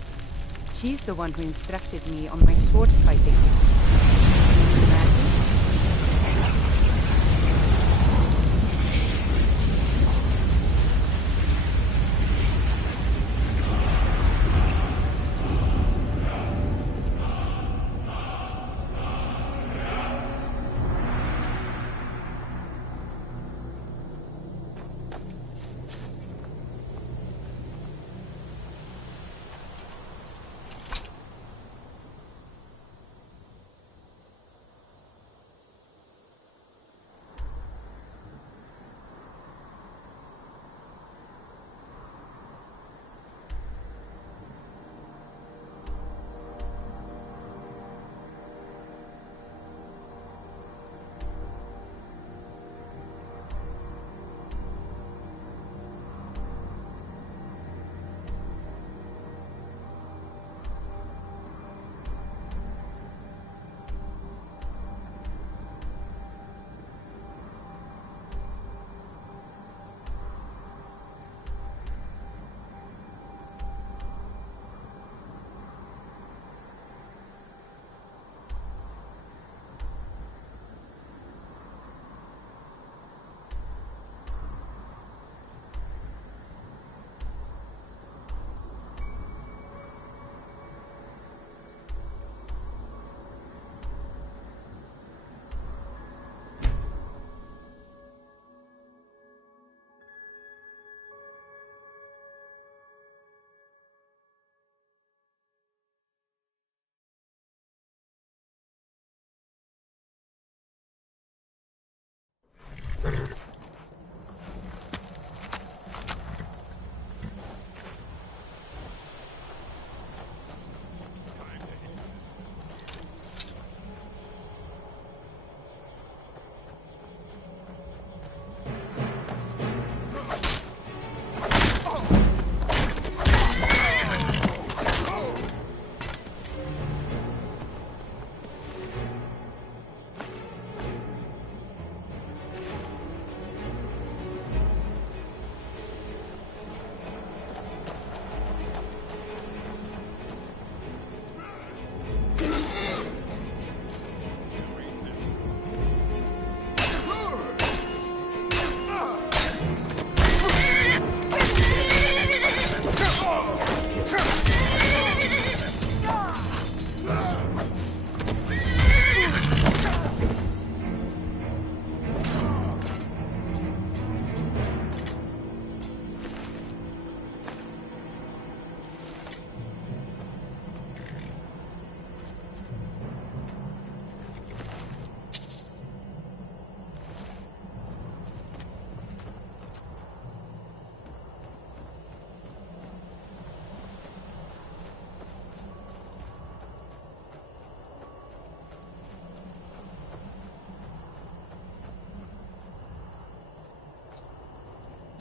She's the one who instructed me on my sword fighting.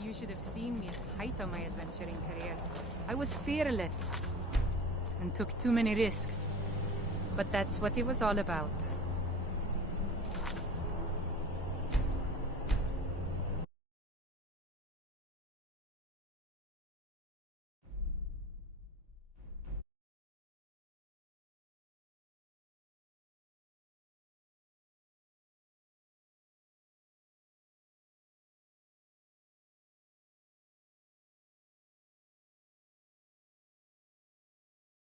You should have seen me at the height of my adventuring career. I was fearless and took too many risks. But that's what it was all about.